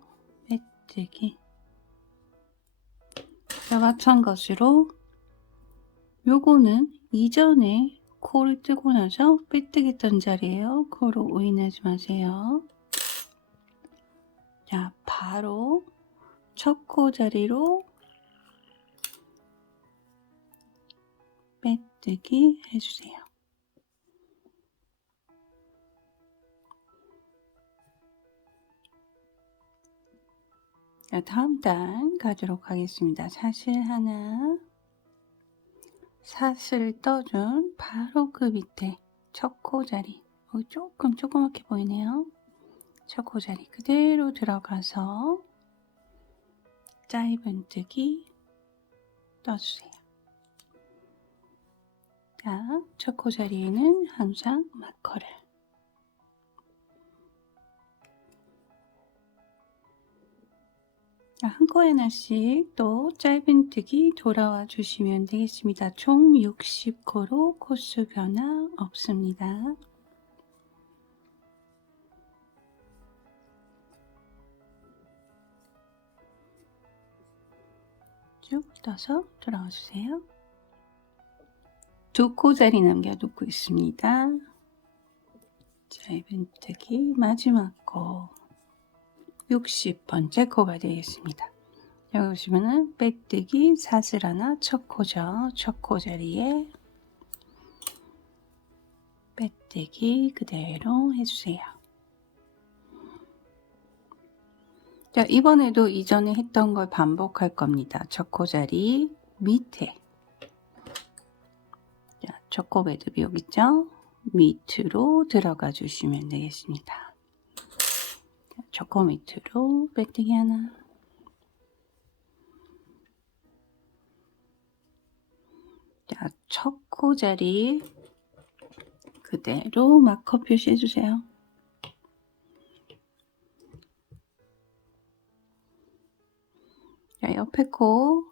빼뜨기. 자, 마찬가지로 요거는 이전에 코를 뜨고 나서 빼뜨겠던 자리예요. 코로 오인하지 마세요. 자, 바로 첫 코 자리로 빼뜨기 해주세요. 자, 다음 단 가도록 하겠습니다. 사슬 하나, 사슬을 떠준 바로 그 밑에 첫 코 자리. 조금 조그맣게 보이네요. 첫 코 자리 그대로 들어가서 짧은뜨기 떠주세요. 자, 첫 코 자리에는 항상 마커를. 한 코에 하나씩 또 짧은뜨기 돌아와 주시면 되겠습니다. 총 60코로 코수 변화 없습니다. 쭉 떠서 돌아와 주세요. 2코 자리 남겨두고 있습니다. 짧은뜨기 마지막 코 60번째 코가 되겠습니다. 여기 보시면은 빼뜨기 사슬 하나 첫 코죠. 첫 코 자리에 빼뜨기 그대로 해주세요. 자, 이번에도 이전에 했던 걸 반복할 겁니다. 첫 코 자리 밑에 자, 첫 코 매듭이 여기 있죠? 밑으로 들어가 주시면 되겠습니다. 첫 코 밑으로 빼뜨기 하나. 자, 첫 코 자리 그대로 마커 표시해 주세요. 자, 옆에 코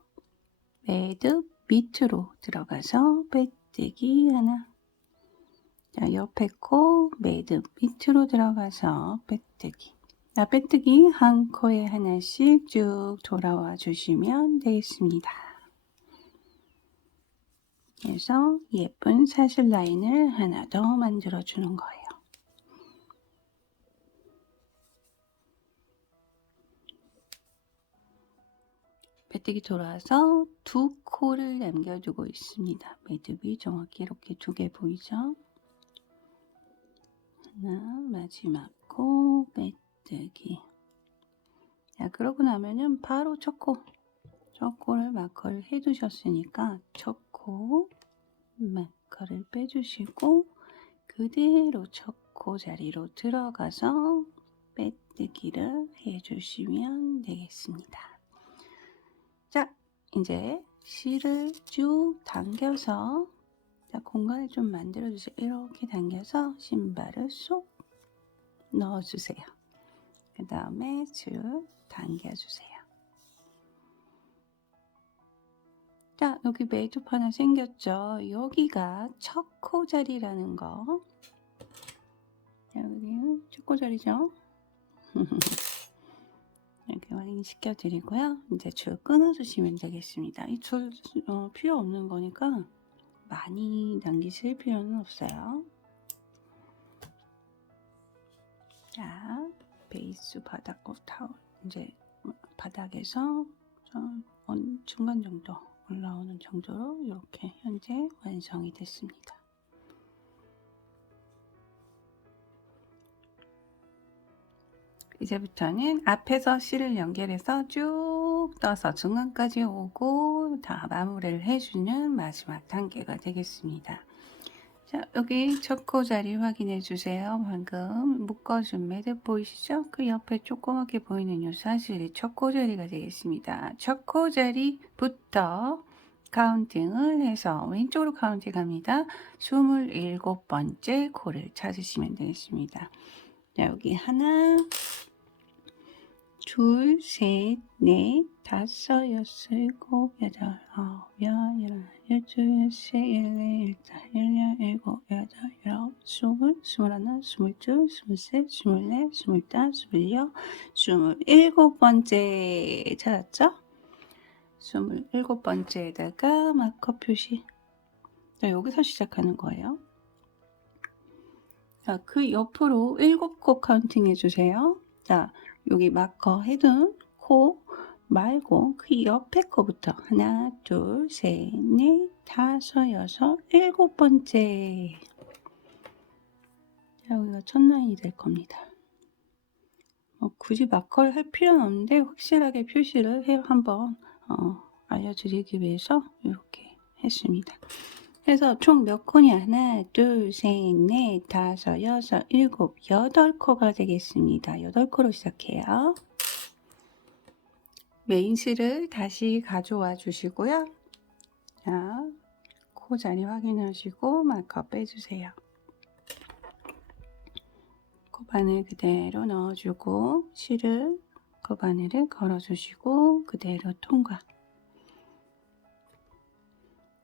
매듭 밑으로 들어가서 빼뜨기 하나. 자, 옆에 코 매듭 밑으로 들어가서 빼뜨기. 자, 빼뜨기 한 코에 하나씩 쭉 돌아와 주시면 되겠습니다. 그래서 예쁜 사슬 라인을 하나 더 만들어 주는 거예요. 메뚜기 돌아서 두 코를 남겨두고 있습니다. 매듭이 정확히 이렇게 두 개 보이죠? 하나, 마지막 코, 메뚜기. 자, 그러고 나면은 바로 첫 코를 마커를 해두셨으니까 첫 코 마커를 빼주시고 그대로 첫 코 자리로 들어가서 빼뜨기를 해주시면 되겠습니다. 자, 이제 실을 쭉 당겨서 자, 공간을 좀 만들어주세요. 이렇게 당겨서 신발을 쏙 넣어주세요. 그 다음에 쭉 당겨주세요. 자, 여기 매듭 하나 생겼죠? 여기가 첫 코 자리라는 거. 여기 첫 코 자리죠? 이렇게 확인시켜 드리고요. 이제 줄 끊어주시면 되겠습니다. 이 줄 필요 없는 거니까 많이 당기실 필요는 없어요. 자, 베이스 바닥 타올 이제 바닥에서 중간 정도 올라오는 정도로 이렇게 현재 완성이 됐습니다. 이제부터는 앞에서 실을 연결해서 쭉 떠서 중간까지 오고 다 마무리를 해주는 마지막 단계가 되겠습니다. 자, 여기 첫 코 자리 확인해 주세요. 방금 묶어준 매듭 보이시죠? 그 옆에 조그맣게 보이는 이 사실이 첫 코 자리가 되겠습니다. 첫 코 자리부터 카운팅을 해서 왼쪽으로 카운팅 합니다. 27번째 코를 찾으시면 되겠습니다. 자, 여기 하나, 둘, 셋, 넷, 다섯, 여섯, 일곱, 여덟, 아홉, 열, 열둘, 열셋, 열넷, 열다섯, 열일곱, 여덟, 열아홉, 스물, 스물하나, 스물둘, 스물셋, 스물넷, 스물다섯, 스물여섯, 27번째 찾았죠? 27번째에다가 마커 표시. 자, 여기서 시작하는 거예요. 자, 그 옆으로 7코 카운팅 해주세요. 자, 여기 마커 해둔 코 말고 그 옆에 거부터 하나, 둘, 셋, 넷, 다섯, 여섯, 7번째. 자, 여기가 첫 라인이 될 겁니다. 굳이 마커를 할 필요는 없는데 확실하게 표시를 한번 알려드리기 위해서 이렇게 했습니다. 그래서 총 몇 코니? 하나, 둘, 셋, 넷, 다섯, 여섯, 일곱, 8코가 되겠습니다. 8코로 시작해요. 메인 실을 다시 가져와 주시고요. 자, 코 자리 확인하시고 마커 빼주세요. 코바늘 그대로 넣어주고 실을 코바늘을 걸어주시고 그대로 통과.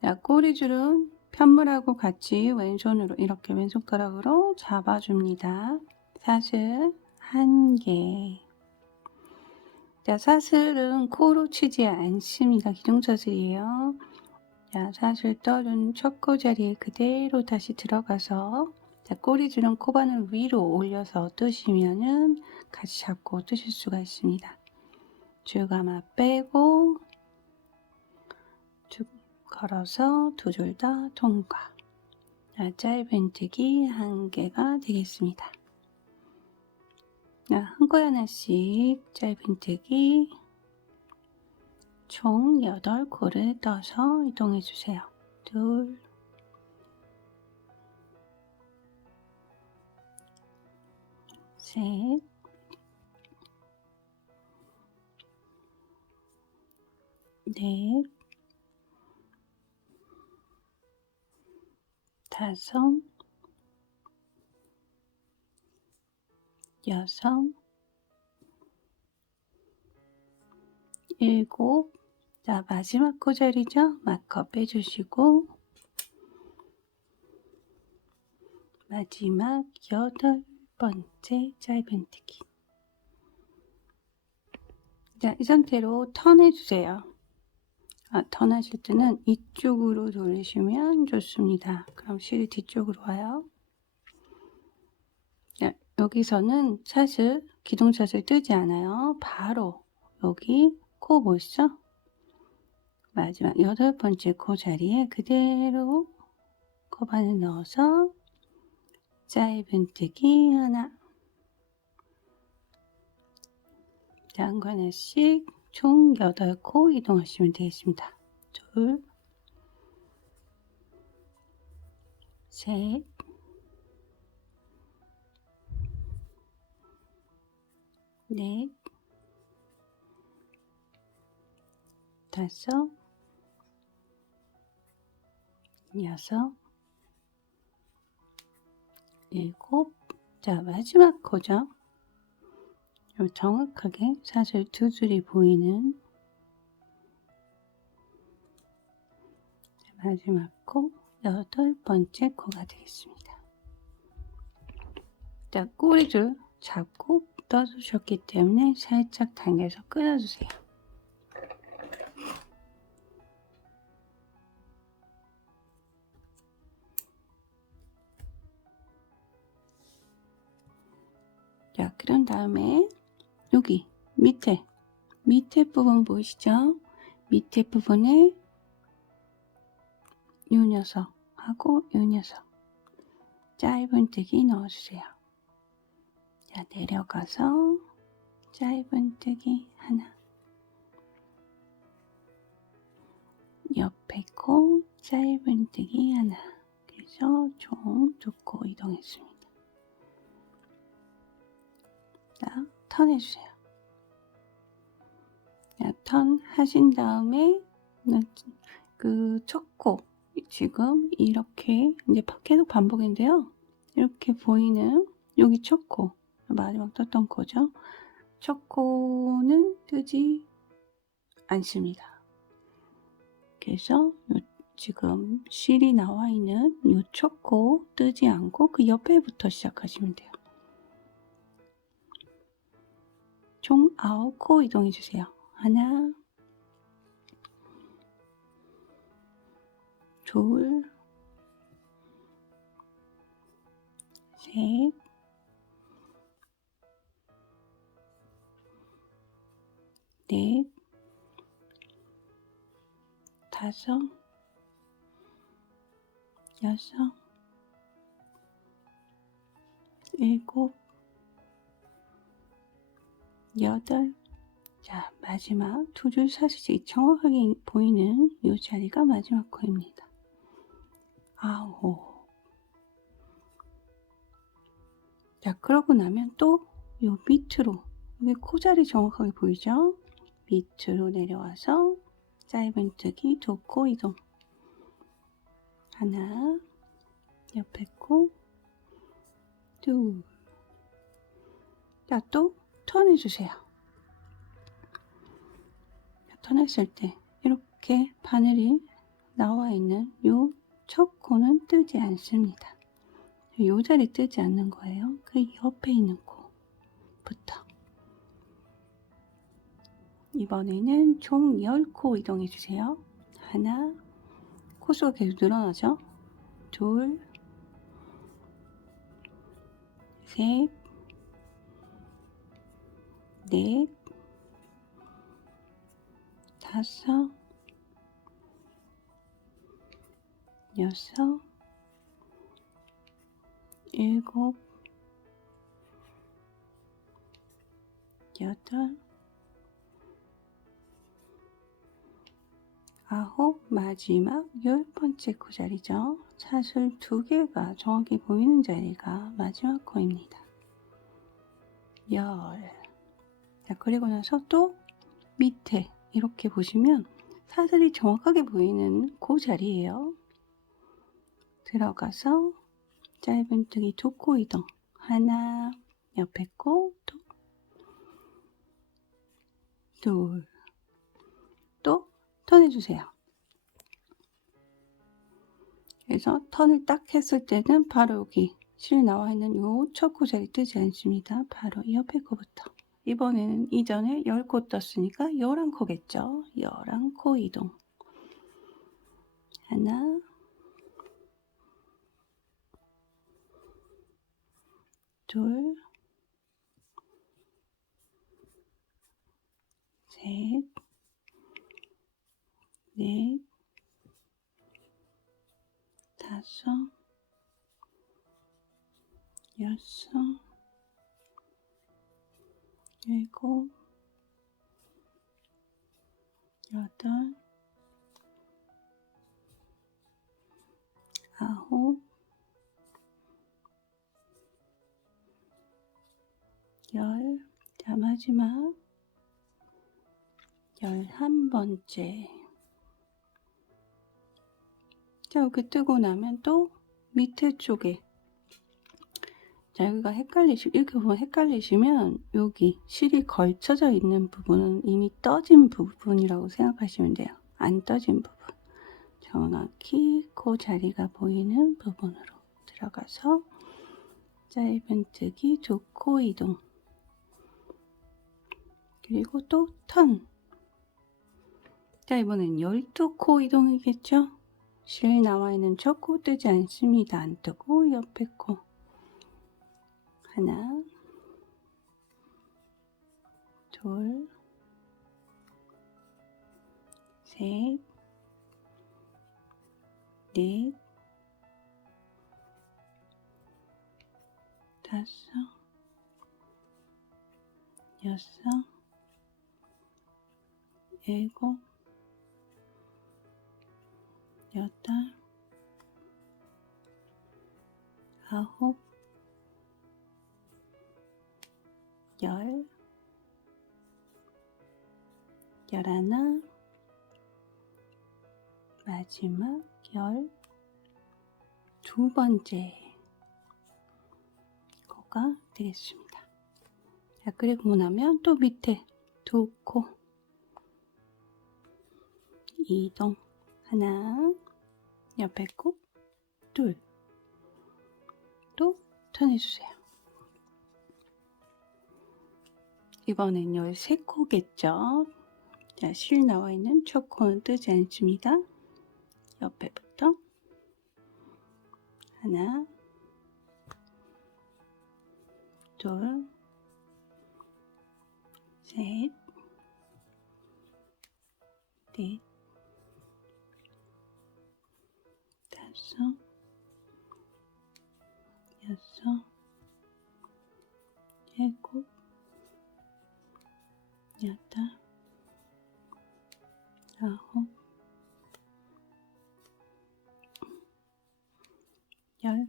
자, 꼬리줄은 편물하고 같이 왼손으로 이렇게 왼손가락으로 잡아줍니다. 사슬 1개. 자, 사슬은 코로 치지 않습니다. 기둥사슬이에요. 자, 사슬 떠준 첫 코 자리에 그대로 다시 들어가서 자, 꼬리줄은 코바늘 위로 올려서 뜨시면은 같이 잡고 뜨실 수가 있습니다. 줄감아 빼고 쭉 걸어서 두 줄 다 통과. 자, 짧은뜨기 1개가 되겠습니다. 자, 한 코에 하나씩 짧은뜨기 총 8코를 떠서 이동해 주세요. 둘, 셋, 넷, 다섯, 여섯, 일곱. 자, 마지막 코 자리죠? 마커 빼주시고 마지막 8번째 짧은뜨기. 자, 이 상태로 턴해주세요. 턴하실 때는 이쪽으로 돌리시면 좋습니다. 그럼 실이 뒤쪽으로 와요. 자, 여기서는 사슬, 기둥사슬 뜨지 않아요. 바로 여기 코 보이시죠? 마지막 8번째 코 자리에 그대로 코바늘 넣어서 짧은뜨기 하나, 작은 거 하나씩 총 8코 이동하시면 되겠습니다. 둘, 셋, 넷, 다섯, 여섯, 일곱. 자, 마지막 코죠. 정확하게 사슬 두 줄이 보이는 마지막 코 8번째 코가 되겠습니다. 자, 꼬리줄 잡고 떠주셨기 때문에 살짝 당겨서 끊어주세요. 자, 그런 다음에 여기 밑에 부분 보이시죠? 밑에 부분에 이 녀석하고 이 녀석 짧은뜨기 넣어주세요. 자, 내려가서 짧은뜨기 하나, 옆에 코 짧은뜨기 하나, 그래서 총 2코 이동했습니다. 자, 턴 해주세요. 자, 턴 하신 다음에 그 첫 코 지금 이렇게 이제 계속 반복인데요. 이렇게 보이는 여기 첫 코, 마지막 떴던 코죠. 첫 코는 뜨지 않습니다. 그래서 지금 실이 나와 있는 이 첫 코 뜨지 않고 그 옆에부터 시작하시면 돼요. 총 9코 이동해 주세요. 하나, 둘, 셋, 넷, 다섯, 여섯, 일곱, 여덟. 자, 마지막 두 줄 사슬이 정확하게 보이는 이 자리가 마지막 코입니다. 9. 자, 그러고 나면 또 요 밑으로, 여기 코자리 정확하게 보이죠? 밑으로 내려와서 짧은뜨기 2코 이동. 하나, 옆에 코, 둘. 자, 또 턴 해주세요. 턴했을 때 이렇게 바늘이 나와 있는 요 첫 코는 뜨지 않습니다. 요 자리 뜨지 않는 거예요. 그 옆에 있는 코부터. 이번에는 총 10코 이동해 주세요. 하나, 코수가 계속 늘어나죠? 둘, 셋, 넷, 다섯, 여섯, 일곱, 여덟, 9, 마지막 10번째 코 자리죠. 사슬 2개가 정확히 보이는 자리가 마지막 코입니다. 10. 자, 그리고 나서 또 밑에 이렇게 보시면 사슬이 정확하게 보이는 그 자리예요. 들어가서 짧은뜨기 2코 이동. 하나, 옆에 코, 둘. 또 턴 해주세요. 그래서 턴을 딱 했을 때는 바로 여기 실 나와 있는 요 첫 코 자리 뜨지 않습니다. 바로 이 옆에 코부터. 이번에는 이전에 10코 떴으니까 11코겠죠. 11코 이동. 하나, 둘, 셋, 넷, 넷, 다섯, 여섯, 일곱, 여덟, 아홉, 열. 자, 마지막 11번째. 자, 이렇게 뜨고 나면 또 밑에 쪽에, 자, 여기가 이렇게 보면 헷갈리시면 여기 실이 걸쳐져 있는 부분은 이미 떠진 부분이라고 생각하시면 돼요. 안 떠진 부분. 정확히 그 자리가 보이는 부분으로 들어가서 짧은뜨기, 조코 이동, 그리고 또 턴. 자, 이번엔 12코 이동이겠죠? 실 나와 있는 첫 코 뜨지 않습니다. 안 뜨고 옆에 코 하나, 둘, 셋, 넷, 다섯, 여섯, 일곱, 여덟, 아홉, 열, 열하나, 마지막 12번째 코가 되겠습니다. 자, 그리고 나면 또 밑에 두 코 이동, 하나, 옆에 코 둘, 또 턴해주세요. 이번엔 13코겠죠? 자, 실 나와 있는 첫 코는 뜨지 않습니다. 옆에부터 하나, 둘, 셋, 넷, 다섯, 여섯, 일곱, 여덟, 아홉, 열,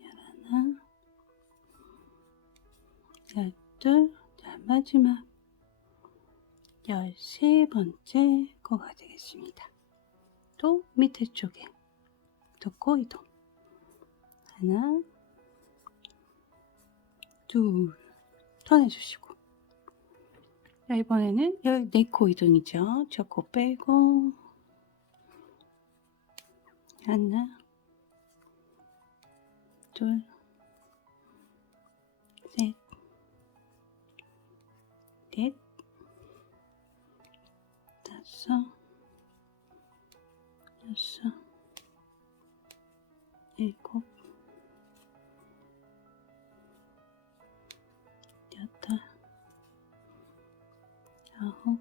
열하나, 열둘. 자, 마지막 13번째 코가 되겠습니다. 또 밑에 쪽에 두 코 이동, 하나, 둘, 턴해주시고. 자, 이번에는 14코 이동이죠. 저 코 빼고 하나, 둘, 셋, 넷, 다섯, 여섯, 일곱, 여덟, 아홉,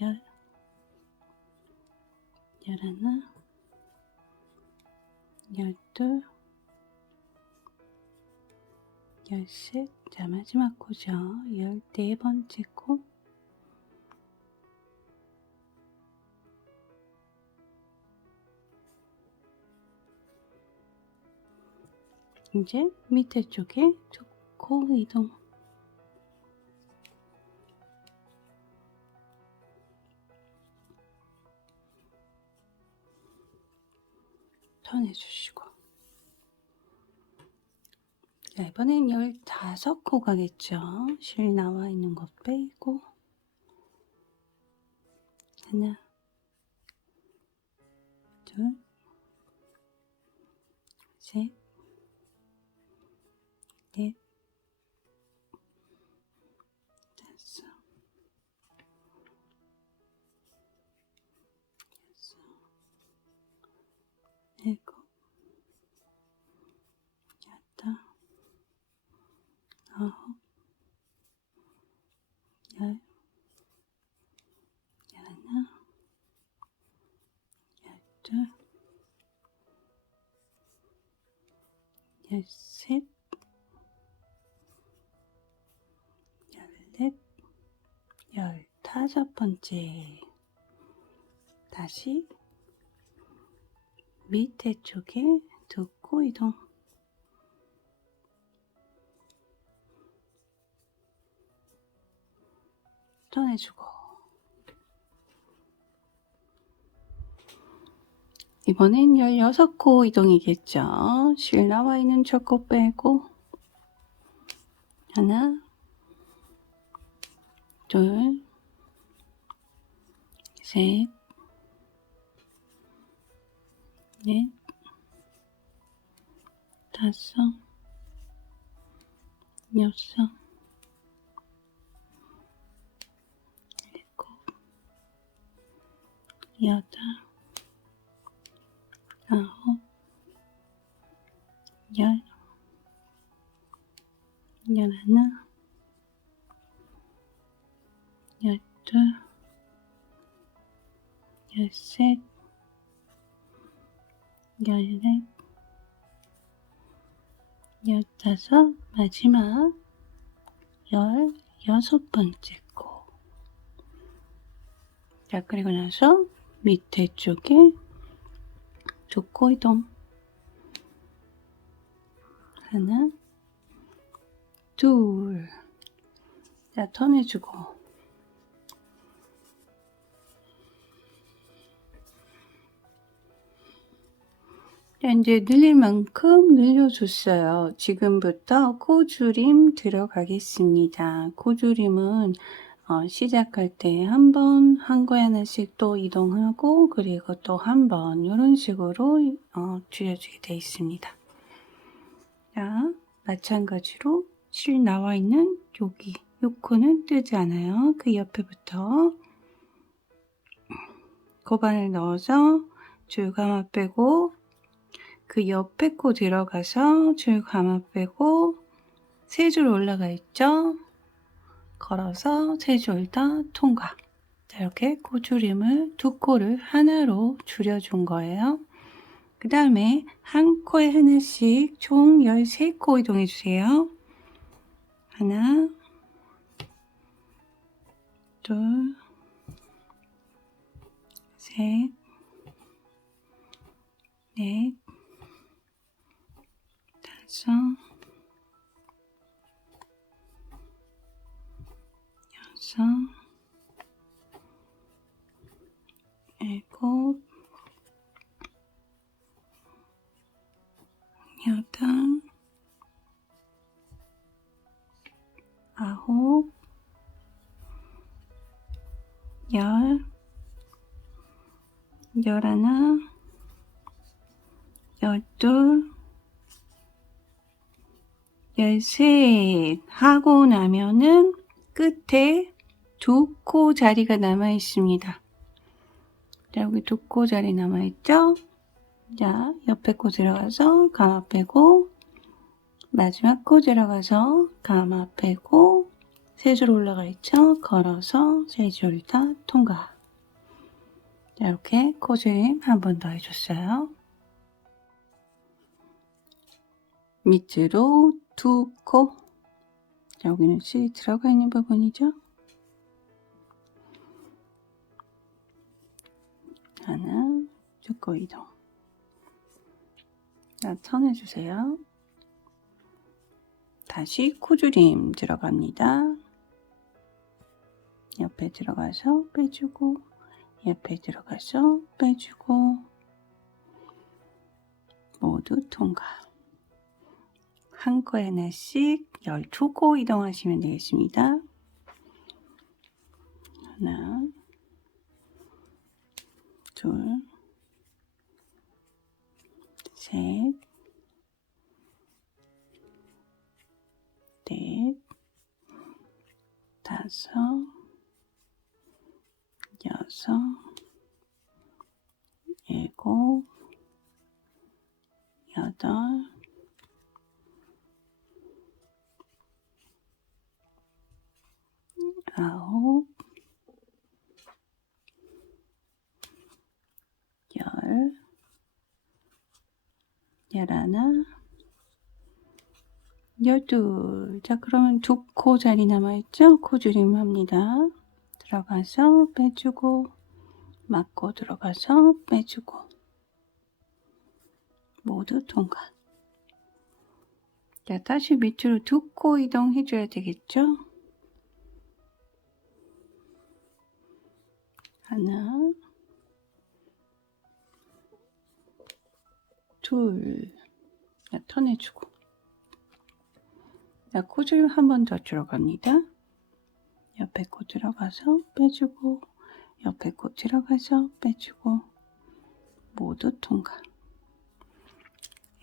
열, 열하나, 열둘, 열셋. 자, 마지막 코죠. 14번째 코. 이제 밑에 쪽에 두 코 이동, 턴해주시고. 자, 이번엔 15코 가겠죠. 실 나와 있는 거 빼고 하나, 둘, 셋, 넷, 다섯, 여섯, 일곱, 여덟, 아홉, 둘, 열셋, 열넷, 15번째. 다시 밑에 쪽에 두 코 이동. 꺼내주고. 이번엔 16코 이동이겠죠. 실 나와 있는 첫 코 빼고 하나, 둘, 셋, 넷, 다섯, 여섯, 일곱, 여덟, 아홉, 열, 열하나, 열둘, 열셋, 열넷, 열다섯, 마지막 16번째 코. 자, 그리고 나서 밑에 쪽에 두 코 이동. 하나, 둘. 자, 턴해주고. 자, 이제 늘릴 만큼 늘려줬어요. 지금부터 코줄임 들어가겠습니다. 코줄임은 시작할 때 한 번, 한 코에 하나씩 또 이동하고, 그리고 또 한 번, 이런 식으로 줄여주게 되어 있습니다. 자, 마찬가지로 실 나와 있는 여기, 요 코는 뜨지 않아요. 그 옆에부터 고반을 넣어서 줄 감아 빼고, 그 옆에 코 들어가서 줄 감아 빼고, 세 줄 올라가 있죠? 걸어서 세 줄 다 통과. 자, 이렇게 코줄임을 두 코를 하나로 줄여준 거예요. 그 다음에 한 코에 하나씩 총 13코 이동해 주세요. 하나, 둘, 셋, 넷, 다섯, 여섯, 일곱, 여덟, 아홉, 열, 열하나, 열둘, 열셋 하고 나면은 끝에 두 코 자리가 남아 있습니다. 자, 여기 두 코 자리 남아 있죠? 자, 옆에 코 들어가서 감아 빼고, 마지막 코 들어가서 감아 빼고, 세 줄 올라가 있죠? 걸어서 세 줄 다 통과. 자, 이렇게 코줄임 한 번 더 해줬어요. 밑으로 두 코. 자, 여기는 실 들어가 있는 부분이죠? 하나, 두 코 이동. 자, 턴해주세요. 다시 코줄임 들어갑니다. 옆에 들어가서 빼주고, 옆에 들어가서 빼주고, 모두 통과. 한 코에 하나씩 12코 이동하시면 되겠습니다. 하나, 둘, 셋, 넷, 다섯, 여섯, 일곱, 여덟, 아홉, 열, 열하나, 열둘. 자, 그러면 두 코 자리 남아있죠? 코줄임 합니다. 들어가서 빼주고, 맞고 들어가서 빼주고, 모두 통과. 자, 다시 밑으로 두 코 이동해줘야 되겠죠? 하나, 둘. 자, 턴해주고. 자, 코줄 한 번 더 들어갑니다. 옆에 코 들어가서 빼주고, 옆에 코 들어가서 빼주고, 모두 통과.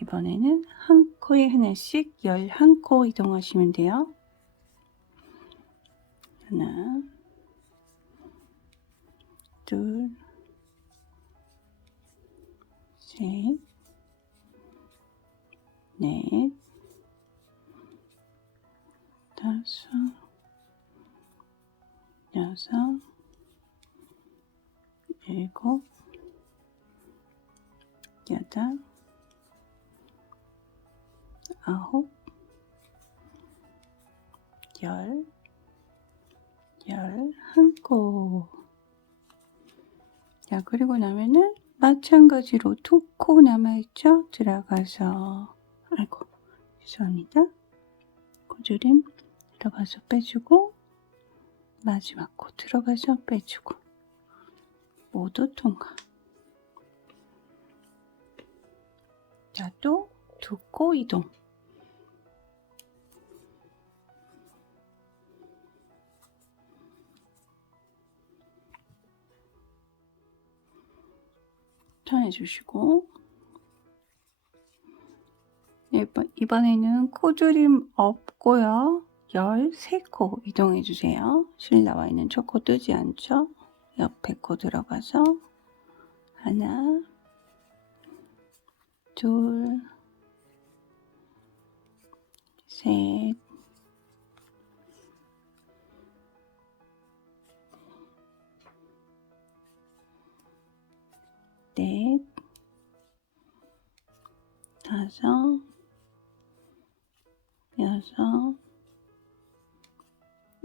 이번에는 한 코에 하나씩 11코 이동하시면 돼요. 하나, 둘, 셋, 넷, 다섯, 여섯, 일곱, 여덟, 아홉, 열, 11코. 자, 그리고 나면은 마찬가지로 두 코 남아있죠? 들어가서, 아이고, 죄송합니다. 코줄임 들어가서 빼주고, 마지막 코 들어가서 빼주고, 모두 통과. 자, 또 두 코 이동. 턴해주시고, 이번에는 코줄임 없고요. 13코 이동해주세요. 실 나와있는 첫 코 뜨지 않죠? 옆에 코 들어가서 하나, 둘, 셋, 넷, 다섯, 여섯,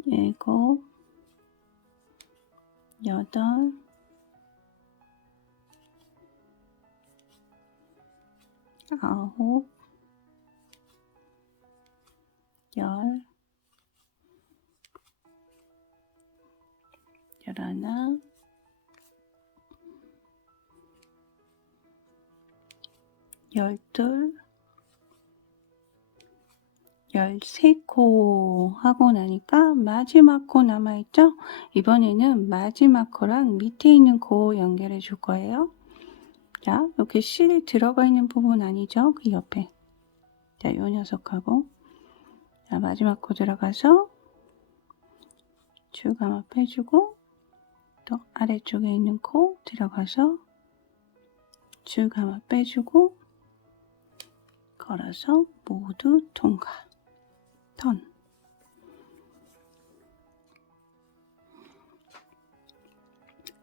일곱, 여덟, 아홉, 열, 열하나, 열둘, 13코 하고 나니까 마지막 코 남아있죠? 이번에는 마지막 코랑 밑에 있는 코 연결해 줄 거예요. 자, 이렇게 실 들어가 있는 부분 아니죠? 그 옆에. 자, 요 녀석하고. 자, 마지막 코 들어가서 쭉 한번 빼주고, 또 아래쪽에 있는 코 들어가서 쭉 한번 빼주고, 걸어서 모두 통과. 턴.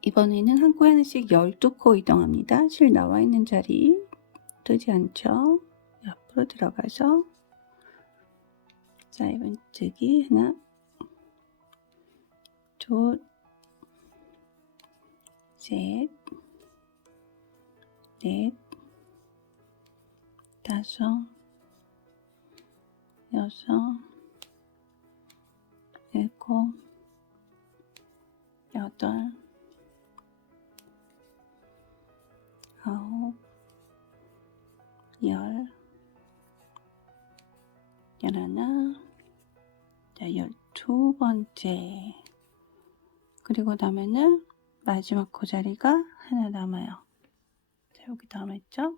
이번에는 한 코에 하나씩 12코 이동합니다. 실 나와 있는 자리 뜨지 않죠? 옆으로 들어가서, 자, 이번 뜨기 하나, 둘, 셋, 넷, 다섯, 여섯, 일곱, 여덟, 아홉, 열, 열하나, 자, 12번째. 그리고 나면은 마지막 코 자리가 하나 남아요. 자, 여기 남았죠?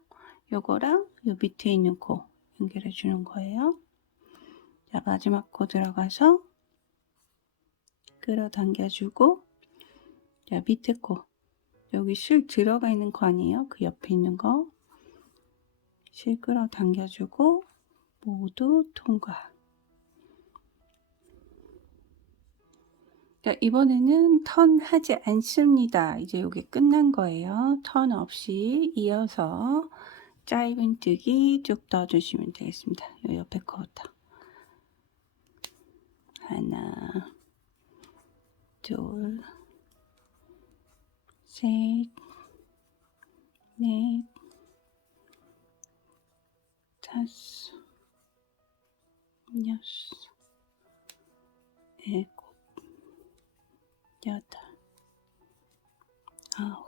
요거랑 요 밑에 있는 코 연결해 주는 거예요. 자, 마지막 코 들어가서 끌어당겨주고, 자, 밑에 코. 여기 실 들어가 있는 코 아니에요? 그 옆에 있는 거. 실 끌어당겨주고, 모두 통과. 자, 이번에는 턴 하지 않습니다. 이제 이게 끝난 거예요. 턴 없이 이어서 짧은뜨기 쭉 떠주시면 되겠습니다. 요 옆에 거부터 하나, 둘, 셋, 넷, 다섯, 여섯, 일곱, 여덟, 아홉,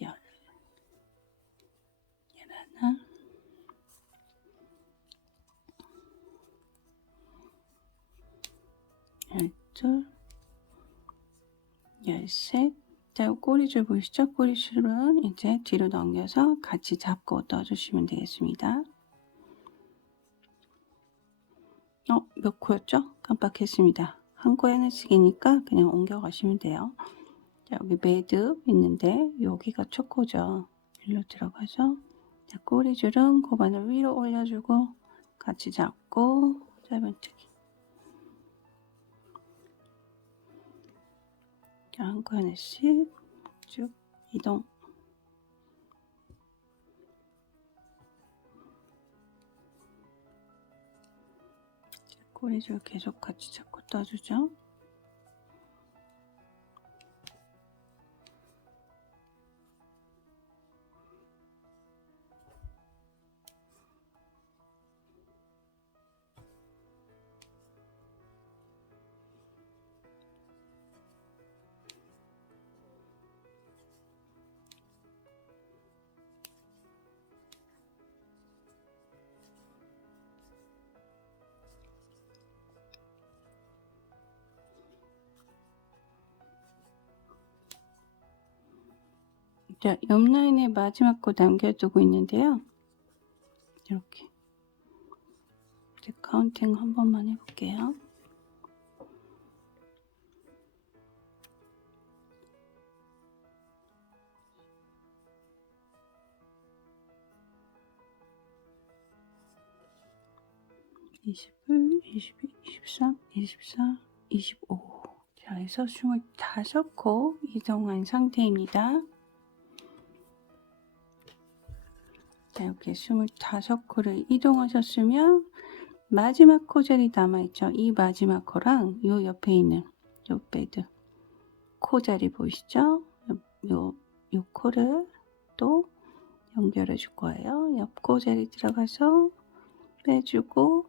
열, 열하나, 열둘, 열셋. 자, 꼬리줄 보이시죠? 꼬리줄은 이제 뒤로 넘겨서 같이 잡고 떠주시면 되겠습니다. 몇 코였죠? 깜빡했습니다. 한 코에 하나씩이니까 그냥 옮겨가시면 돼요. 자, 여기 매듭 있는데 여기가 첫 코죠. 일로 들어가서 자, 꼬리줄은 고관을 위로 올려주고 같이 잡고 짧은뜨기. 자, 한 코 하나씩 쭉 이동. 자, 꼬리줄 계속 같이 잡고 떠주죠. 자, 옆 라인에 마지막 코 남겨두고 있는데요. 이렇게 이제 카운팅 한 번만 해볼게요. (21, 22, 23, 24, 25) 자, 해서 25코 이동한 상태입니다. 자, 이렇게 25코를 이동하셨으면 마지막 코자리 남아있죠. 이 마지막 코랑 요 옆에 있는 요 매듭 코자리 보이시죠? 요 코를 또 연결해 줄 거예요. 옆 코자리 들어가서 빼주고,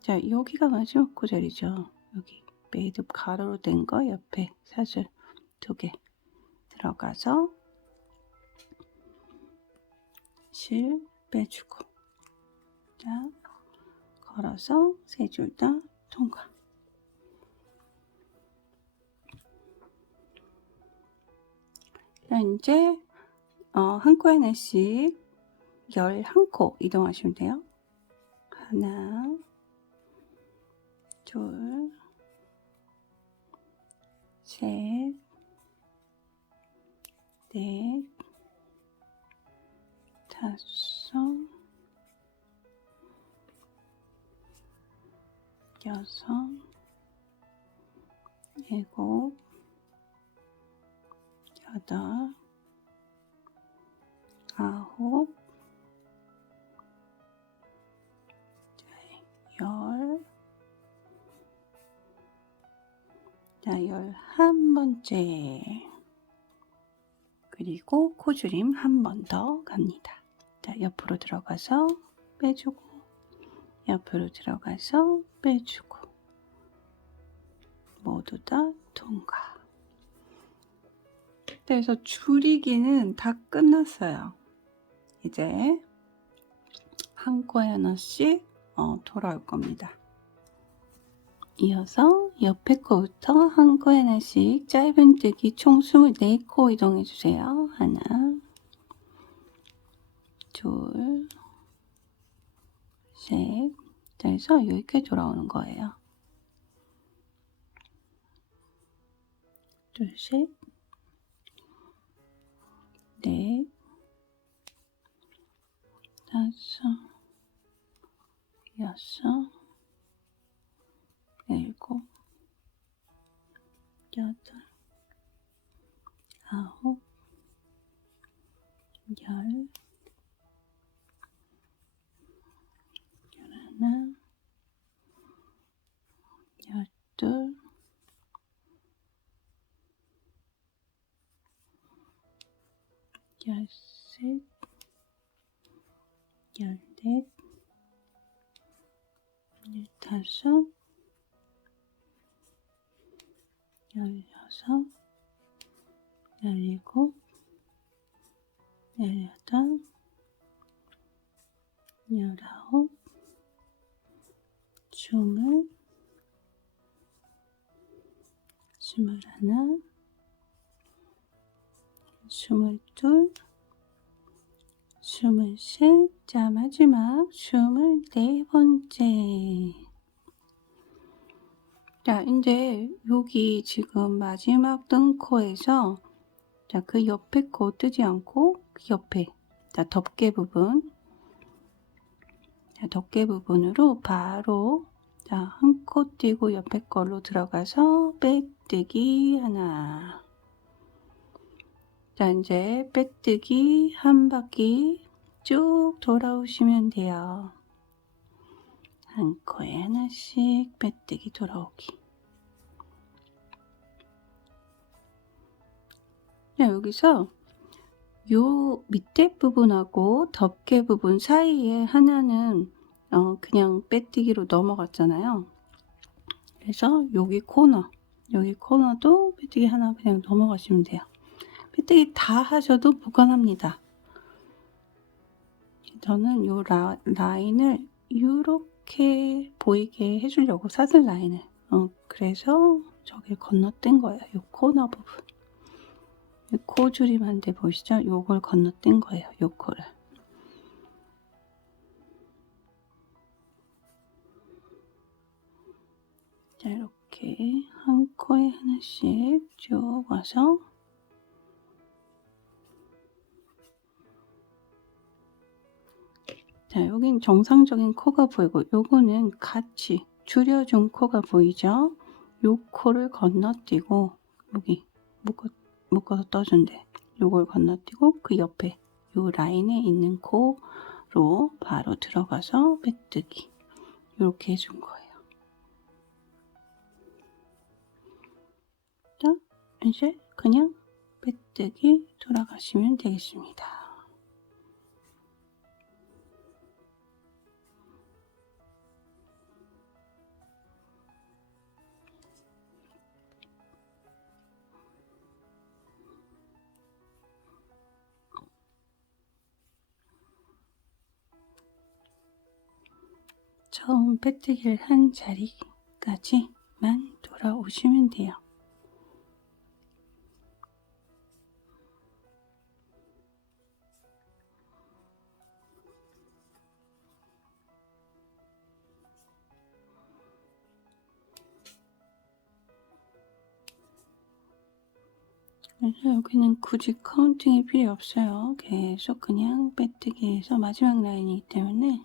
자, 여기가 마지막 코자리죠. 여기 매듭 가로로 된 거 옆에 사슬 2개 들어가서 실 빼주고, 자, 걸어서 3줄 다 통과. 자, 이제 한 코에 하나씩 11코 이동하시면 돼요. 하나, 둘, 셋, 넷, 다섯, 여섯, 일곱, 여덟, 아홉, 열. 자, 11번째. 그리고 코줄임 한 번 더 갑니다. 자, 옆으로 들어가서 빼주고, 옆으로 들어가서 빼주고, 모두 다 통과. 그래서 줄이기는 다 끝났어요. 이제 한 코에 하나씩 돌아올 겁니다. 이어서 옆에 코부터 한 코에 하나씩 짧은뜨기 총 24코 이동해 주세요. 하나, 둘, 셋. 그래서 여기까지 돌아오는 거예요. 둘, 셋, 넷, 다섯, 여섯, 일곱, 여덟, 아홉, 열, 열셋, 열넷, 열다섯, 열여섯, 열일곱, 열여덟, 열아홉, 스물, 스물하나, 스물둘, 스물셋, 자 마지막 24번째. 자 이제 여기 지금 마지막 뜬코에서 자 그 옆에 코 뜨지 않고 그 옆에 자 덮개 부분, 자 덮개 부분으로 바로 자 한 코 띄고 옆에 걸로 들어가서 빼뜨기 하나. 자 이제 빼뜨기 한 바퀴 쭉 돌아오시면 돼요. 한 코에 하나씩 빼뜨기 돌아오기. 자 여기서 요 밑에 부분하고 덮개 부분 사이에 하나는 그냥 빼뜨기로 넘어갔잖아요. 그래서 여기 코너도 빼뜨기 하나 그냥 넘어가시면 돼요. 빼뜨기 다 하셔도 무관합니다. 저는 요 라인을 이렇게 보이게 해주려고 사슬 라인을 그래서 저길 건너뛴 거예요. 요 코너 부분, 요 코 줄임한데 보이시죠? 요걸 건너뛴 거예요. 요 코를. 자 이렇게 한 코에 하나씩 쭉 와서 자 여긴 정상적인 코가 보이고 요거는 같이 줄여준 코가 보이죠? 요 코를 건너뛰고 여기 묶어서 떠준대. 요걸 건너뛰고 그 옆에 요 라인에 있는 코로 바로 들어가서 빼뜨기 이렇게 해준 거예요. 자 이제 그냥 빼뜨기 돌아가시면 되겠습니다. 처음 빼뜨기를 한 자리까지만 돌아오시면 돼요. 그래서 여기는 굳이 카운팅이 필요 없어요. 계속 그냥 빼뜨기해서 마지막 라인이기 때문에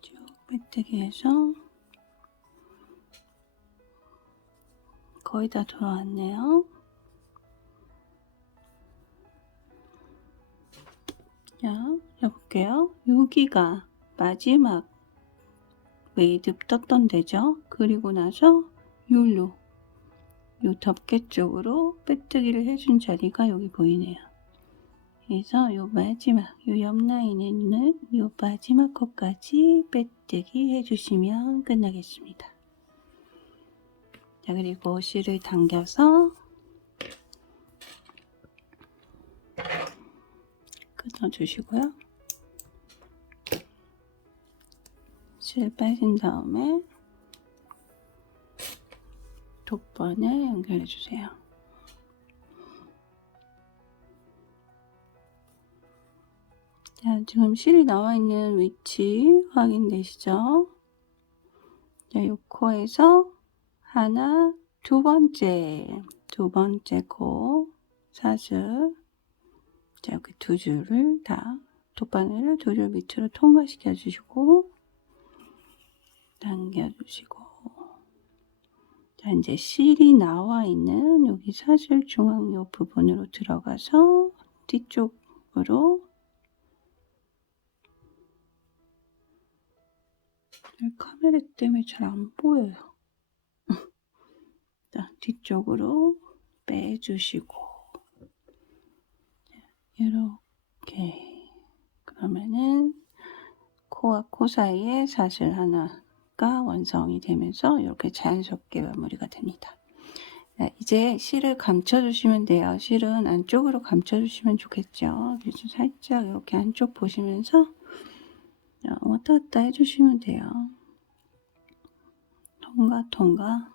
쭉 빼뜨기해서 거의 다 돌아왔네요. 자, 해볼게요. 여기가 마지막 매듭 떴던 데죠. 그리고 나서 요 덮개 쪽으로 빼뜨기를 해준 자리가 여기 보이네요. 그래서 요 마지막 요 옆 라인에 있는 요 마지막 코까지 빼뜨기 해주시면 끝나겠습니다. 자 그리고 실을 당겨서 끊어주시고요. 실 빼신 다음에 돗번을 연결해 주세요. 자, 지금 실이 나와 있는 위치 확인되시죠? 자, 요 코에서 하나, 두 번째 코 사슬. 자, 이렇게 두 줄을 다 돗바늘을 두 줄 밑으로 통과시켜 주시고 당겨 주시고 자 이제 실이 나와 있는 여기 사슬 중앙 요 부분으로 들어가서 뒤쪽으로 카메라 때문에 잘 안 보여요. 자, 뒤쪽으로 빼주시고 이렇게. 그러면은 코와 코 사이에 사슬 하나가 완성이 되면서 이렇게 자연스럽게 마무리가 됩니다. 이제 실을 감춰주시면 돼요. 실은 안쪽으로 감춰주시면 좋겠죠. 그래서 살짝 이렇게 안쪽 보시면서 왔다 갔다 해주시면 돼요. 통과.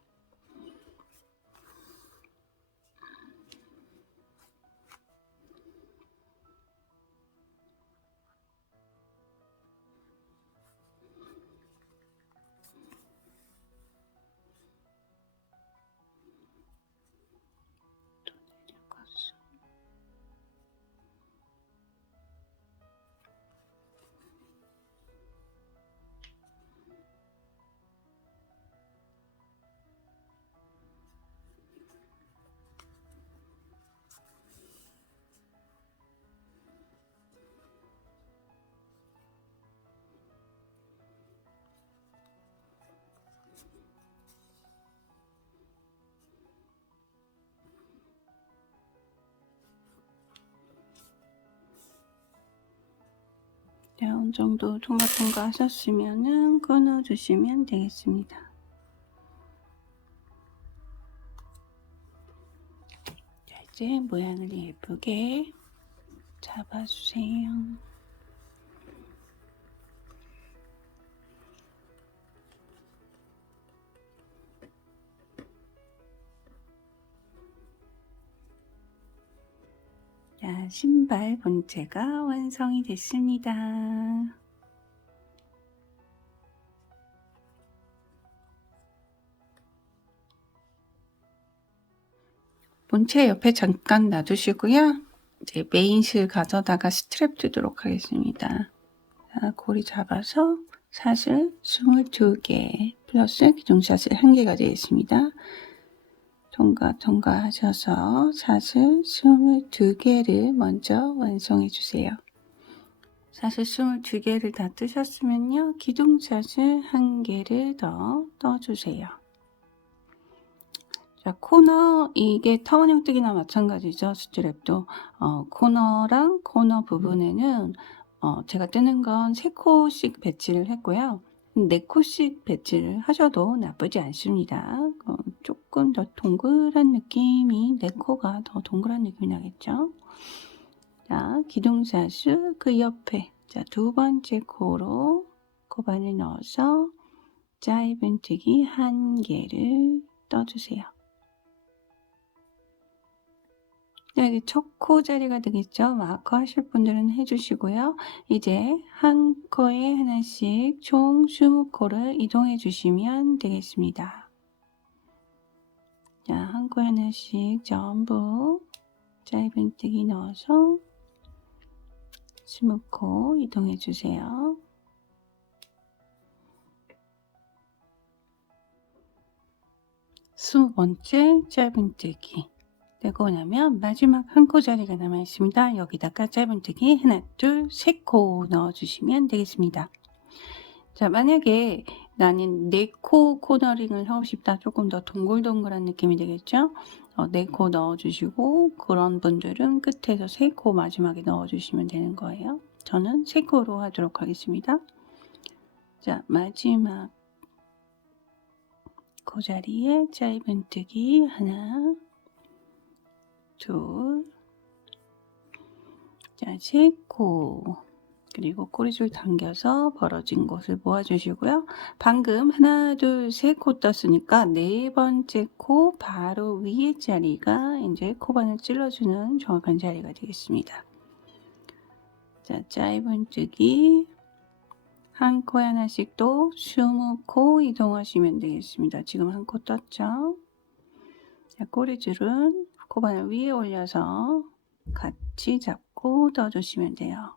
어느 정도 통과 하셨으면은 끊어주시면 되겠습니다. 자, 이제 모양을 예쁘게 잡아주세요. 자, 신발 본체가 완성이 됐습니다. 본체 옆에 잠깐 놔두시고요. 이제 메인실 가져다가 스트랩 두도록 하겠습니다. 자, 고리 잡아서 사슬 22개 플러스 기둥사슬 1개가 되겠습니다. 통과 하셔서 사슬 22개를 먼저 완성해 주세요. 사슬 22개를 다 뜨셨으면요. 기둥사슬 1개를 더 떠주세요. 자, 코너, 이게 타원 형태기나 마찬가지죠. 스트랩도. 코너랑 코너 부분에는 제가 뜨는 건 3코씩 배치를 했고요. 4코씩 배치를 하셔도 나쁘지 않습니다. 조금 더 동그란 느낌이, 4코가 더 동그란 느낌이 나겠죠. 자, 기둥사슬 그 옆에, 자, 2번째 코로 코바늘 넣어서 짧은뜨기 1개를 떠주세요. 여기 첫 코 자리가 되겠죠. 마커 하실 분들은 해주시고요. 이제 한 코에 하나씩 총 20코를 이동해 주시면 되겠습니다. 자, 한 코에 하나씩 전부 짧은뜨기 넣어서 20코 이동해 주세요. 스무 번째 짧은뜨기 되고 나면 마지막 한 코 자리가 남아 있습니다. 여기다가 짧은뜨기 하나, 둘, 3코 넣어주시면 되겠습니다. 자, 만약에 나는 4코 코너링을 하고 싶다. 조금 더 동글동글한 느낌이 되겠죠? 4코 넣어주시고 그런 분들은 끝에서 3코 마지막에 넣어주시면 되는 거예요. 저는 3코로 하도록 하겠습니다. 자, 마지막 코 자리에 짧은뜨기 하나, 둘, 자, 3코, 그리고 꼬리줄 당겨서 벌어진 곳을 모아주시고요. 방금 하나, 둘, 3코 떴으니까 4번째 코 바로 위에 자리가 이제 코바늘 찔러주는 정확한 자리가 되겠습니다. 자, 짧은뜨기 한 코에 하나씩 또 20코 이동하시면 되겠습니다. 지금 한 코 떴죠? 자, 꼬리줄은 코바늘 위에 올려서 같이 잡고 넣어주시면 돼요.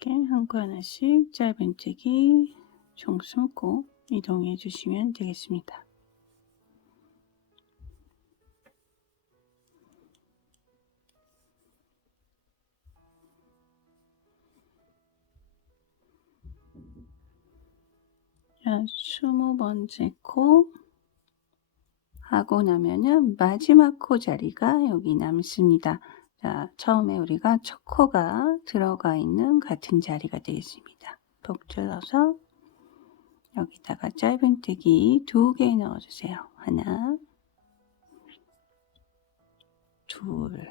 이렇게 한 코 하나씩 짧은뜨기 총 20코 이동해 주시면 되겠습니다. 자, 20번째 코 하고 나면은 마지막 코 자리가 여기 남습니다. 자, 처음에 우리가 첫 코가 들어가 있는 같은 자리가 되겠습니다. 톡 찔러서 여기다가 짧은뜨기 2개 넣어주세요. 하나, 둘.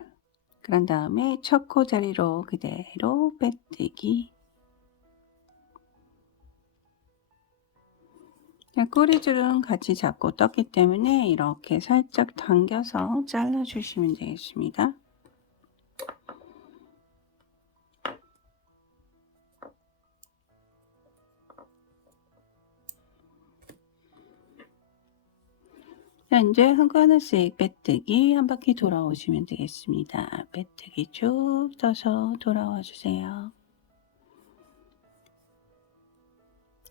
그런 다음에 첫 코 자리로 그대로 빼뜨기. 꼬리줄은 같이 잡고 떴기 때문에 이렇게 살짝 당겨서 잘라주시면 되겠습니다. 자, 이제 한 거 하나씩 빼뜨기 한 바퀴 돌아오시면 되겠습니다. 빼뜨기 쭉 떠서 돌아와 주세요.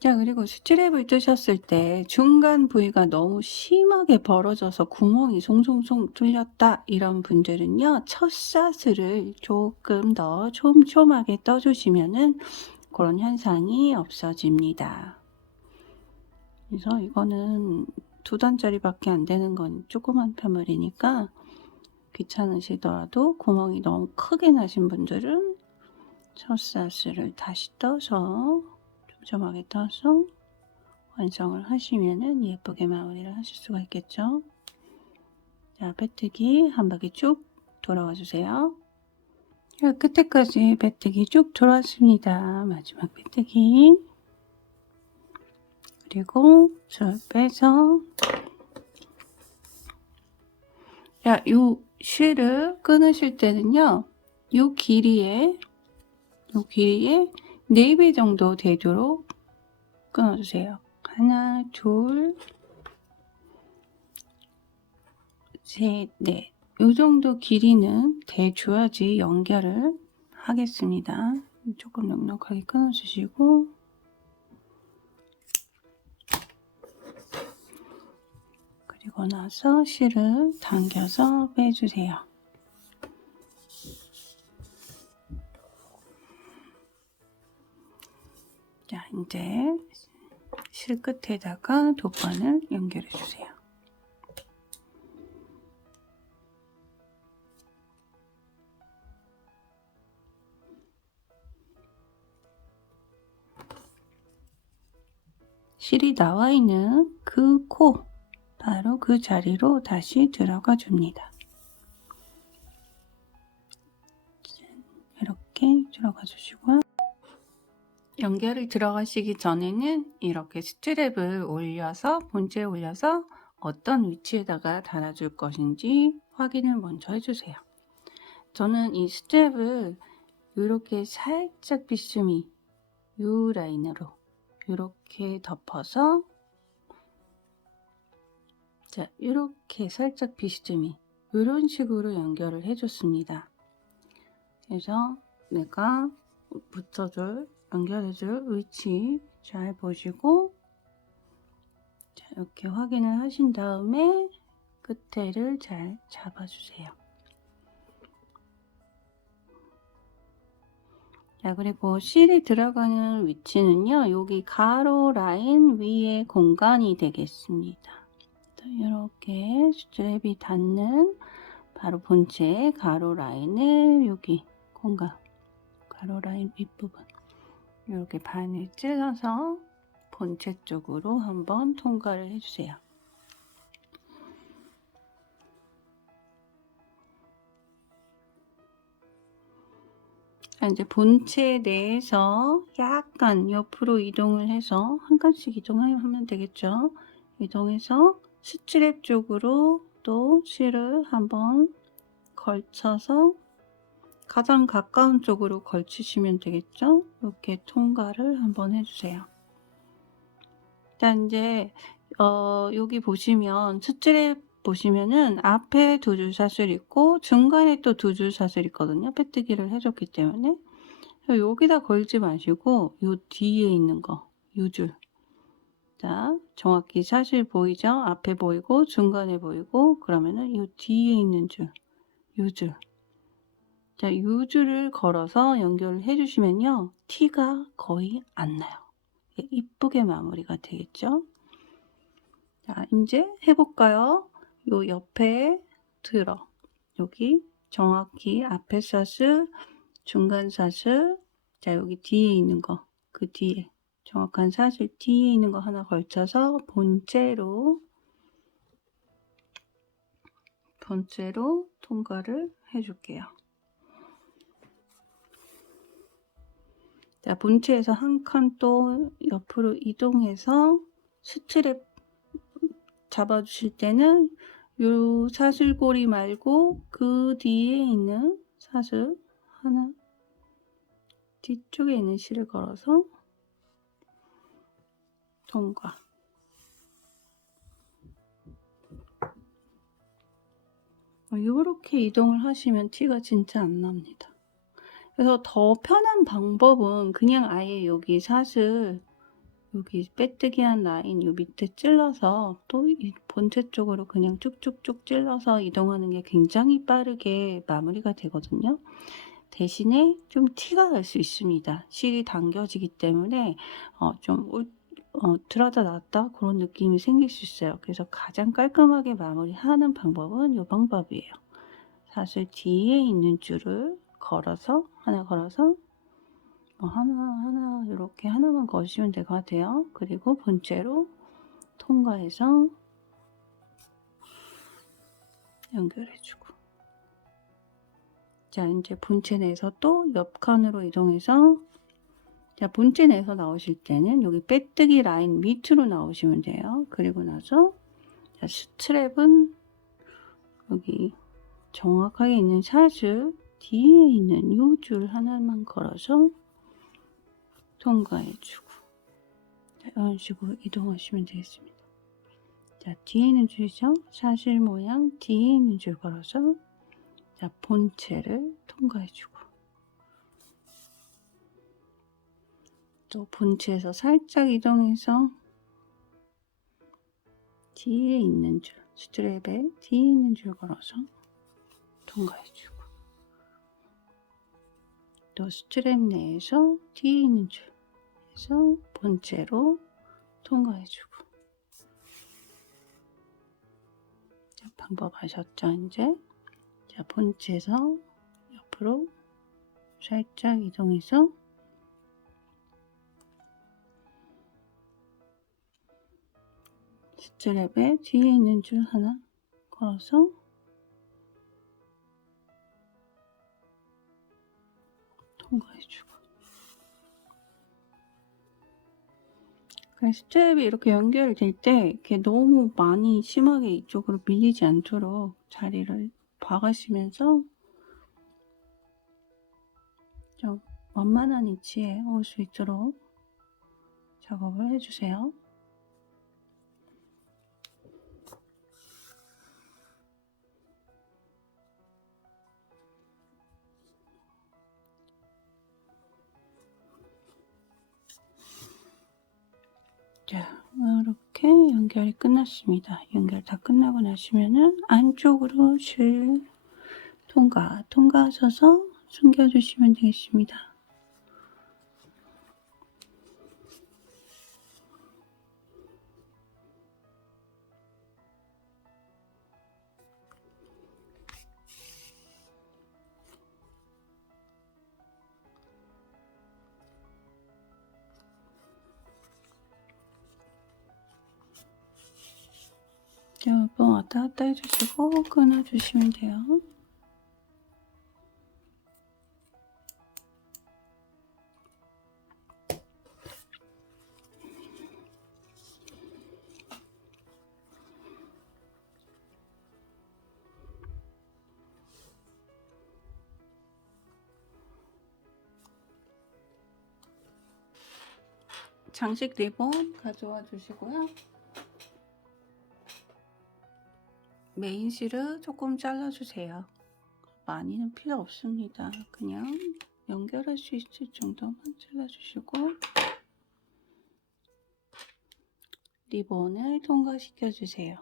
자, 그리고 스트랩을 뜨셨을 때 중간 부위가 너무 심하게 벌어져서 구멍이 송송송 뚫렸다 이런 분들은요, 첫 사슬을 조금 더 촘촘하게 떠주시면은 그런 현상이 없어집니다. 그래서 이거는 2단짜리밖에 안 되는 건 조그만 편물이니까 귀찮으시더라도 구멍이 너무 크게 나신 분들은 첫 사슬을 다시 떠서 촘촘하게 떠서 완성을 하시면은 예쁘게 마무리를 하실 수가 있겠죠. 자, 빼뜨기 한 바퀴 쭉 돌아와 주세요. 끝에까지 빼뜨기 쭉 돌아왔습니다. 마지막 빼뜨기. 그리고 줄 빼서 자, 요 실을 끊으실 때는요, 요 길이에 4배 정도 되도록 끊어주세요. 하나, 둘, 셋, 넷. 요 정도 길이는 돼줘야지 연결을 하겠습니다. 조금 넉넉하게 끊어주시고, 그리고 나서 실을 당겨서 빼주세요. 자, 이제 실 끝에다가 도관을 연결해 주세요. 실이 나와 있는 그 코, 바로 그 자리로 다시 들어가 줍니다. 이렇게 들어가 주시고요. 연결을 들어가시기 전에는 이렇게 스트랩을 올려서 본체에 올려서 어떤 위치에다가 달아줄 것인지 확인을 먼저 해주세요. 저는 이 스트랩을 이렇게 살짝 비스듬히 이 라인으로 이렇게 덮어서 자, 이렇게 살짝 비스듬히 이런 식으로 연결을 해줬습니다. 그래서 내가 연결해줄 위치 잘 보시고 자, 이렇게 확인을 하신 다음에 끝에를 잘 잡아주세요. 자, 그리고 실이 들어가는 위치는요, 여기 가로 라인 위에 공간이 되겠습니다. 이렇게 스트랩이 닿는 바로 본체 가로 라인을 여기 공간, 가로 라인 윗부분 이렇게 반을 찔러서 본체 쪽으로 한번 통과를 해주세요. 자, 이제 본체 내에서 약간 옆으로 이동을 해서 한 칸씩 이동하면 되겠죠. 이동해서 스트랩 쪽으로 또 실을 한번 걸쳐서 가장 가까운 쪽으로 걸치시면 되겠죠. 이렇게 통과를 한번 해주세요. 자, 이제 여기 보시면 스트랩 보시면은 앞에 2줄 사슬 있고 중간에 또 2줄 사슬 있거든요. 빼뜨기를 해줬기 때문에 여기다 걸지 마시고 요 뒤에 있는 거, 요 줄. 자, 정확히 사실 보이죠? 앞에 보이고 중간에 보이고 그러면은 요 뒤에 있는 줄, 요 줄. 자, 요 줄을 걸어서 연결을 해주시면요, 티가 거의 안 나요. 이쁘게 마무리가 되겠죠? 자, 이제 해볼까요? 요 옆에 들어. 여기 정확히 앞에 사슬, 중간 사슬, 자 여기 뒤에 있는 거, 그 뒤에 정확한 사슬 뒤에 있는 거 하나 걸쳐서 본체로 통과를 해줄게요. 자, 본체에서 한 칸 또 옆으로 이동해서 스트랩 잡아주실 때는 요 사슬고리 말고 그 뒤에 있는 사슬 하나 뒤쪽에 있는 실을 걸어서 통과. 이렇게 이동을 하시면 티가 진짜 안 납니다. 그래서 더 편한 방법은 그냥 아예 여기 사슬 여기 빼뜨기한 라인 요 밑에 찔러서 또 이 본체 쪽으로 그냥 쭉쭉쭉 찔러서 이동하는 게 굉장히 빠르게 마무리가 되거든요. 대신에 좀 티가 날 수 있습니다. 실이 당겨지기 때문에 좀 들어다 놨다 그런 느낌이 생길 수 있어요. 그래서 가장 깔끔하게 마무리하는 방법은 이 방법이에요. 사슬 뒤에 있는 줄을 걸어서 하나 걸어서 하나 이렇게 하나만 거시면 될 것 같아요. 그리고 본체로 통과해서 연결해주고, 자 이제 본체 내에서 또 옆 칸으로 이동해서, 자 본체 내에서 나오실 때는 여기 빼뜨기 라인 밑으로 나오시면 돼요. 그리고 나서 자 스트랩은 여기 정확하게 있는 사슬 뒤에 있는 요 줄 하나만 걸어서 통과해주고, 이런 식으로 이동하시면 되겠습니다. 자, 뒤에 있는 줄이죠? 사슬 모양 뒤에 있는 줄 걸어서 자, 본체를 통과해주고, 또 본체에서 살짝 이동해서 뒤에 있는 줄, 스트랩에 뒤에 있는 줄 걸어서 통과해주고, 또 스트랩 내에서 뒤에 있는 줄 해서 본체로 통과해주고. 자, 방법 아셨죠? 이제 자 본체에서 옆으로 살짝 이동해서 스트랩에 뒤에 있는 줄 하나 걸어서 통과해주고, 스트랩이 이렇게 연결될 때 이렇게 너무 많이 심하게 이쪽으로 밀리지 않도록 자리를 봐가시면서 좀 완만한 위치에 올 수 있도록 작업을 해주세요. 자, 이렇게 연결이 끝났습니다. 연결 다 끝나고 나시면은 안쪽으로 실 통과하셔서 숨겨주시면 되겠습니다. 몇 번 왔다 갔다 해주시고 끊어주시면 돼요. 장식 리본 가져와 주시고요. 메인 실을 조금 잘라주세요. 많이는 필요 없습니다. 그냥 연결할 수 있을 정도만 잘라주시고 리본을 통과시켜 주세요.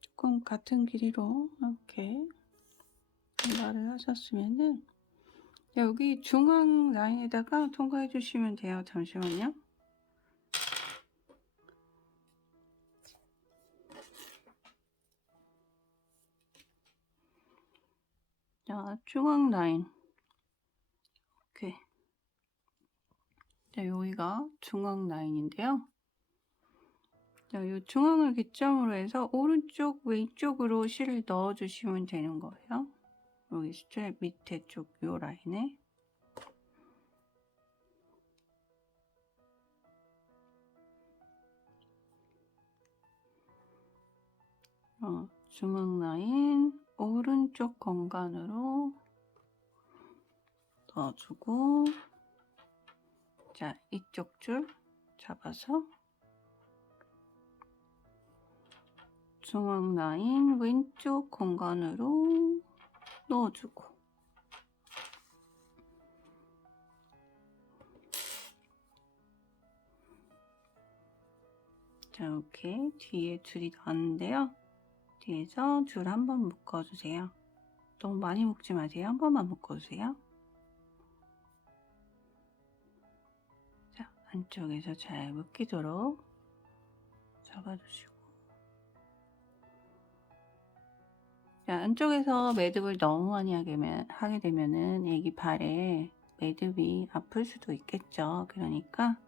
조금 같은 길이로 이렇게 분발을 하셨으면은 여기 중앙 라인에다가 통과해 주시면 돼요. 잠시만요. 자, 중앙 라인. 오케이. 자, 여기가 중앙 라인인데요. 자, 이 중앙을 기점으로 해서 오른쪽, 왼쪽으로 실을 넣어 주시면 되는 거예요. 여기 스트랩 밑에 쪽 요 라인에. 중앙 라인 오른쪽 공간으로 넣어주고, 자, 이쪽 줄 잡아서 중앙 라인 왼쪽 공간으로 넣어주고, 자, 이렇게 뒤에 줄이 나왔는데요. 뒤에서 줄 한번 묶어주세요. 너무 많이 묶지 마세요. 한 번만 묶어주세요. 자, 안쪽에서 잘 묶이도록 잡아주시고, 자, 안쪽에서 매듭을 너무 많이 하게 되면은 애기 발에 매듭이 아플 수도 있겠죠. 그러니까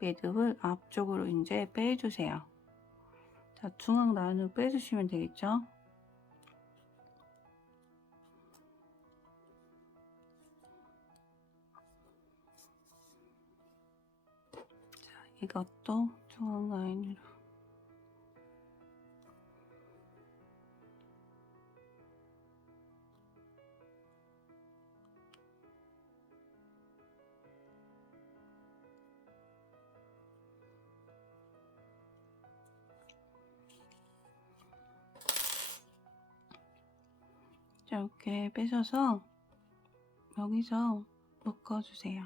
매듭을 앞쪽으로 이제 빼주세요. 자, 중앙 라인으로 빼주시면 되겠죠. 자, 이것도 중앙 라인으로. 자, 이렇게 빼셔서 여기서 묶어주세요.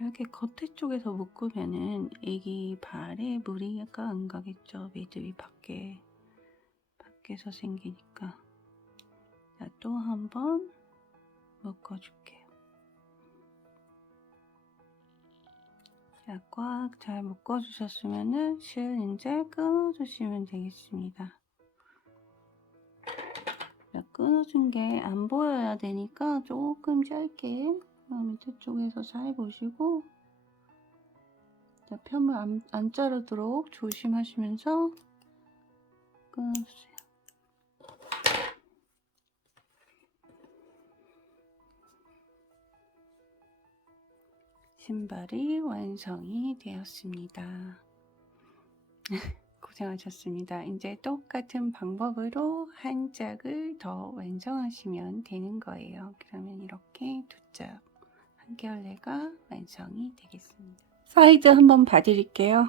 이렇게 겉에 쪽에서 묶으면은 애기 발에 무리가 안 가겠죠. 매듭이 밖에서 생기니까. 자, 또 한 번 묶어줄게요. 자, 꽉 잘 묶어주셨으면은 실 이제 끊어주시면 되겠습니다. 자, 끊어준 게 안 보여야 되니까 조금 짧게 밑에 쪽에서 잘 보시고, 자, 편을 안 자르도록 조심하시면서 끊어주세요. 신발이 완성이 되었습니다. 고생하셨습니다. 이제 똑같은 방법으로 한 짝을 더 완성하시면 되는 거예요. 그러면 이렇게 두 짝, 한 켤레가 완성이 되겠습니다. 사이즈 한번 봐드릴게요.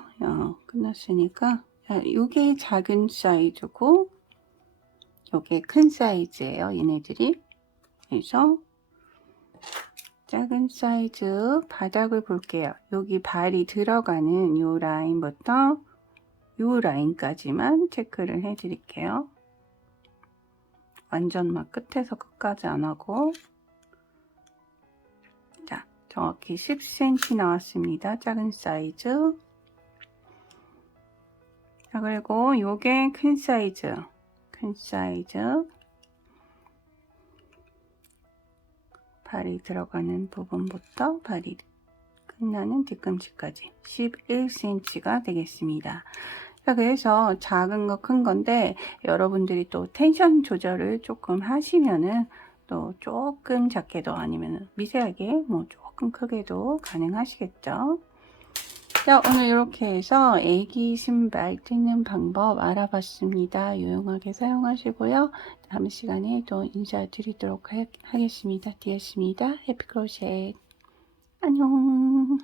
끝났으니까. 이게 작은 사이즈고, 이게 큰 사이즈예요. 얘네들이. 그래서 작은 사이즈 바닥을 볼게요. 여기 발이 들어가는 이 라인부터 이 라인까지만 체크를 해 드릴게요. 완전 막 끝에서 끝까지 안 하고. 자, 정확히 10cm 나왔습니다. 작은 사이즈. 자, 그리고 요게 큰 사이즈. 발이 들어가는 부분부터 발이 끝나는 뒤꿈치까지 11cm가 되겠습니다. 자, 그래서 작은 거 큰 건데 여러분들이 또 텐션 조절을 조금 하시면은 또 조금 작게도 아니면 미세하게 뭐 조금 크게도 가능하시겠죠. 자, 오늘 이렇게 해서 애기 신발 뜯는 방법 알아봤습니다. 유용하게 사용하시고요. 다음 시간에 또 인사드리도록 하겠습니다. 디아스입니다. 해피 크로셋. 안녕.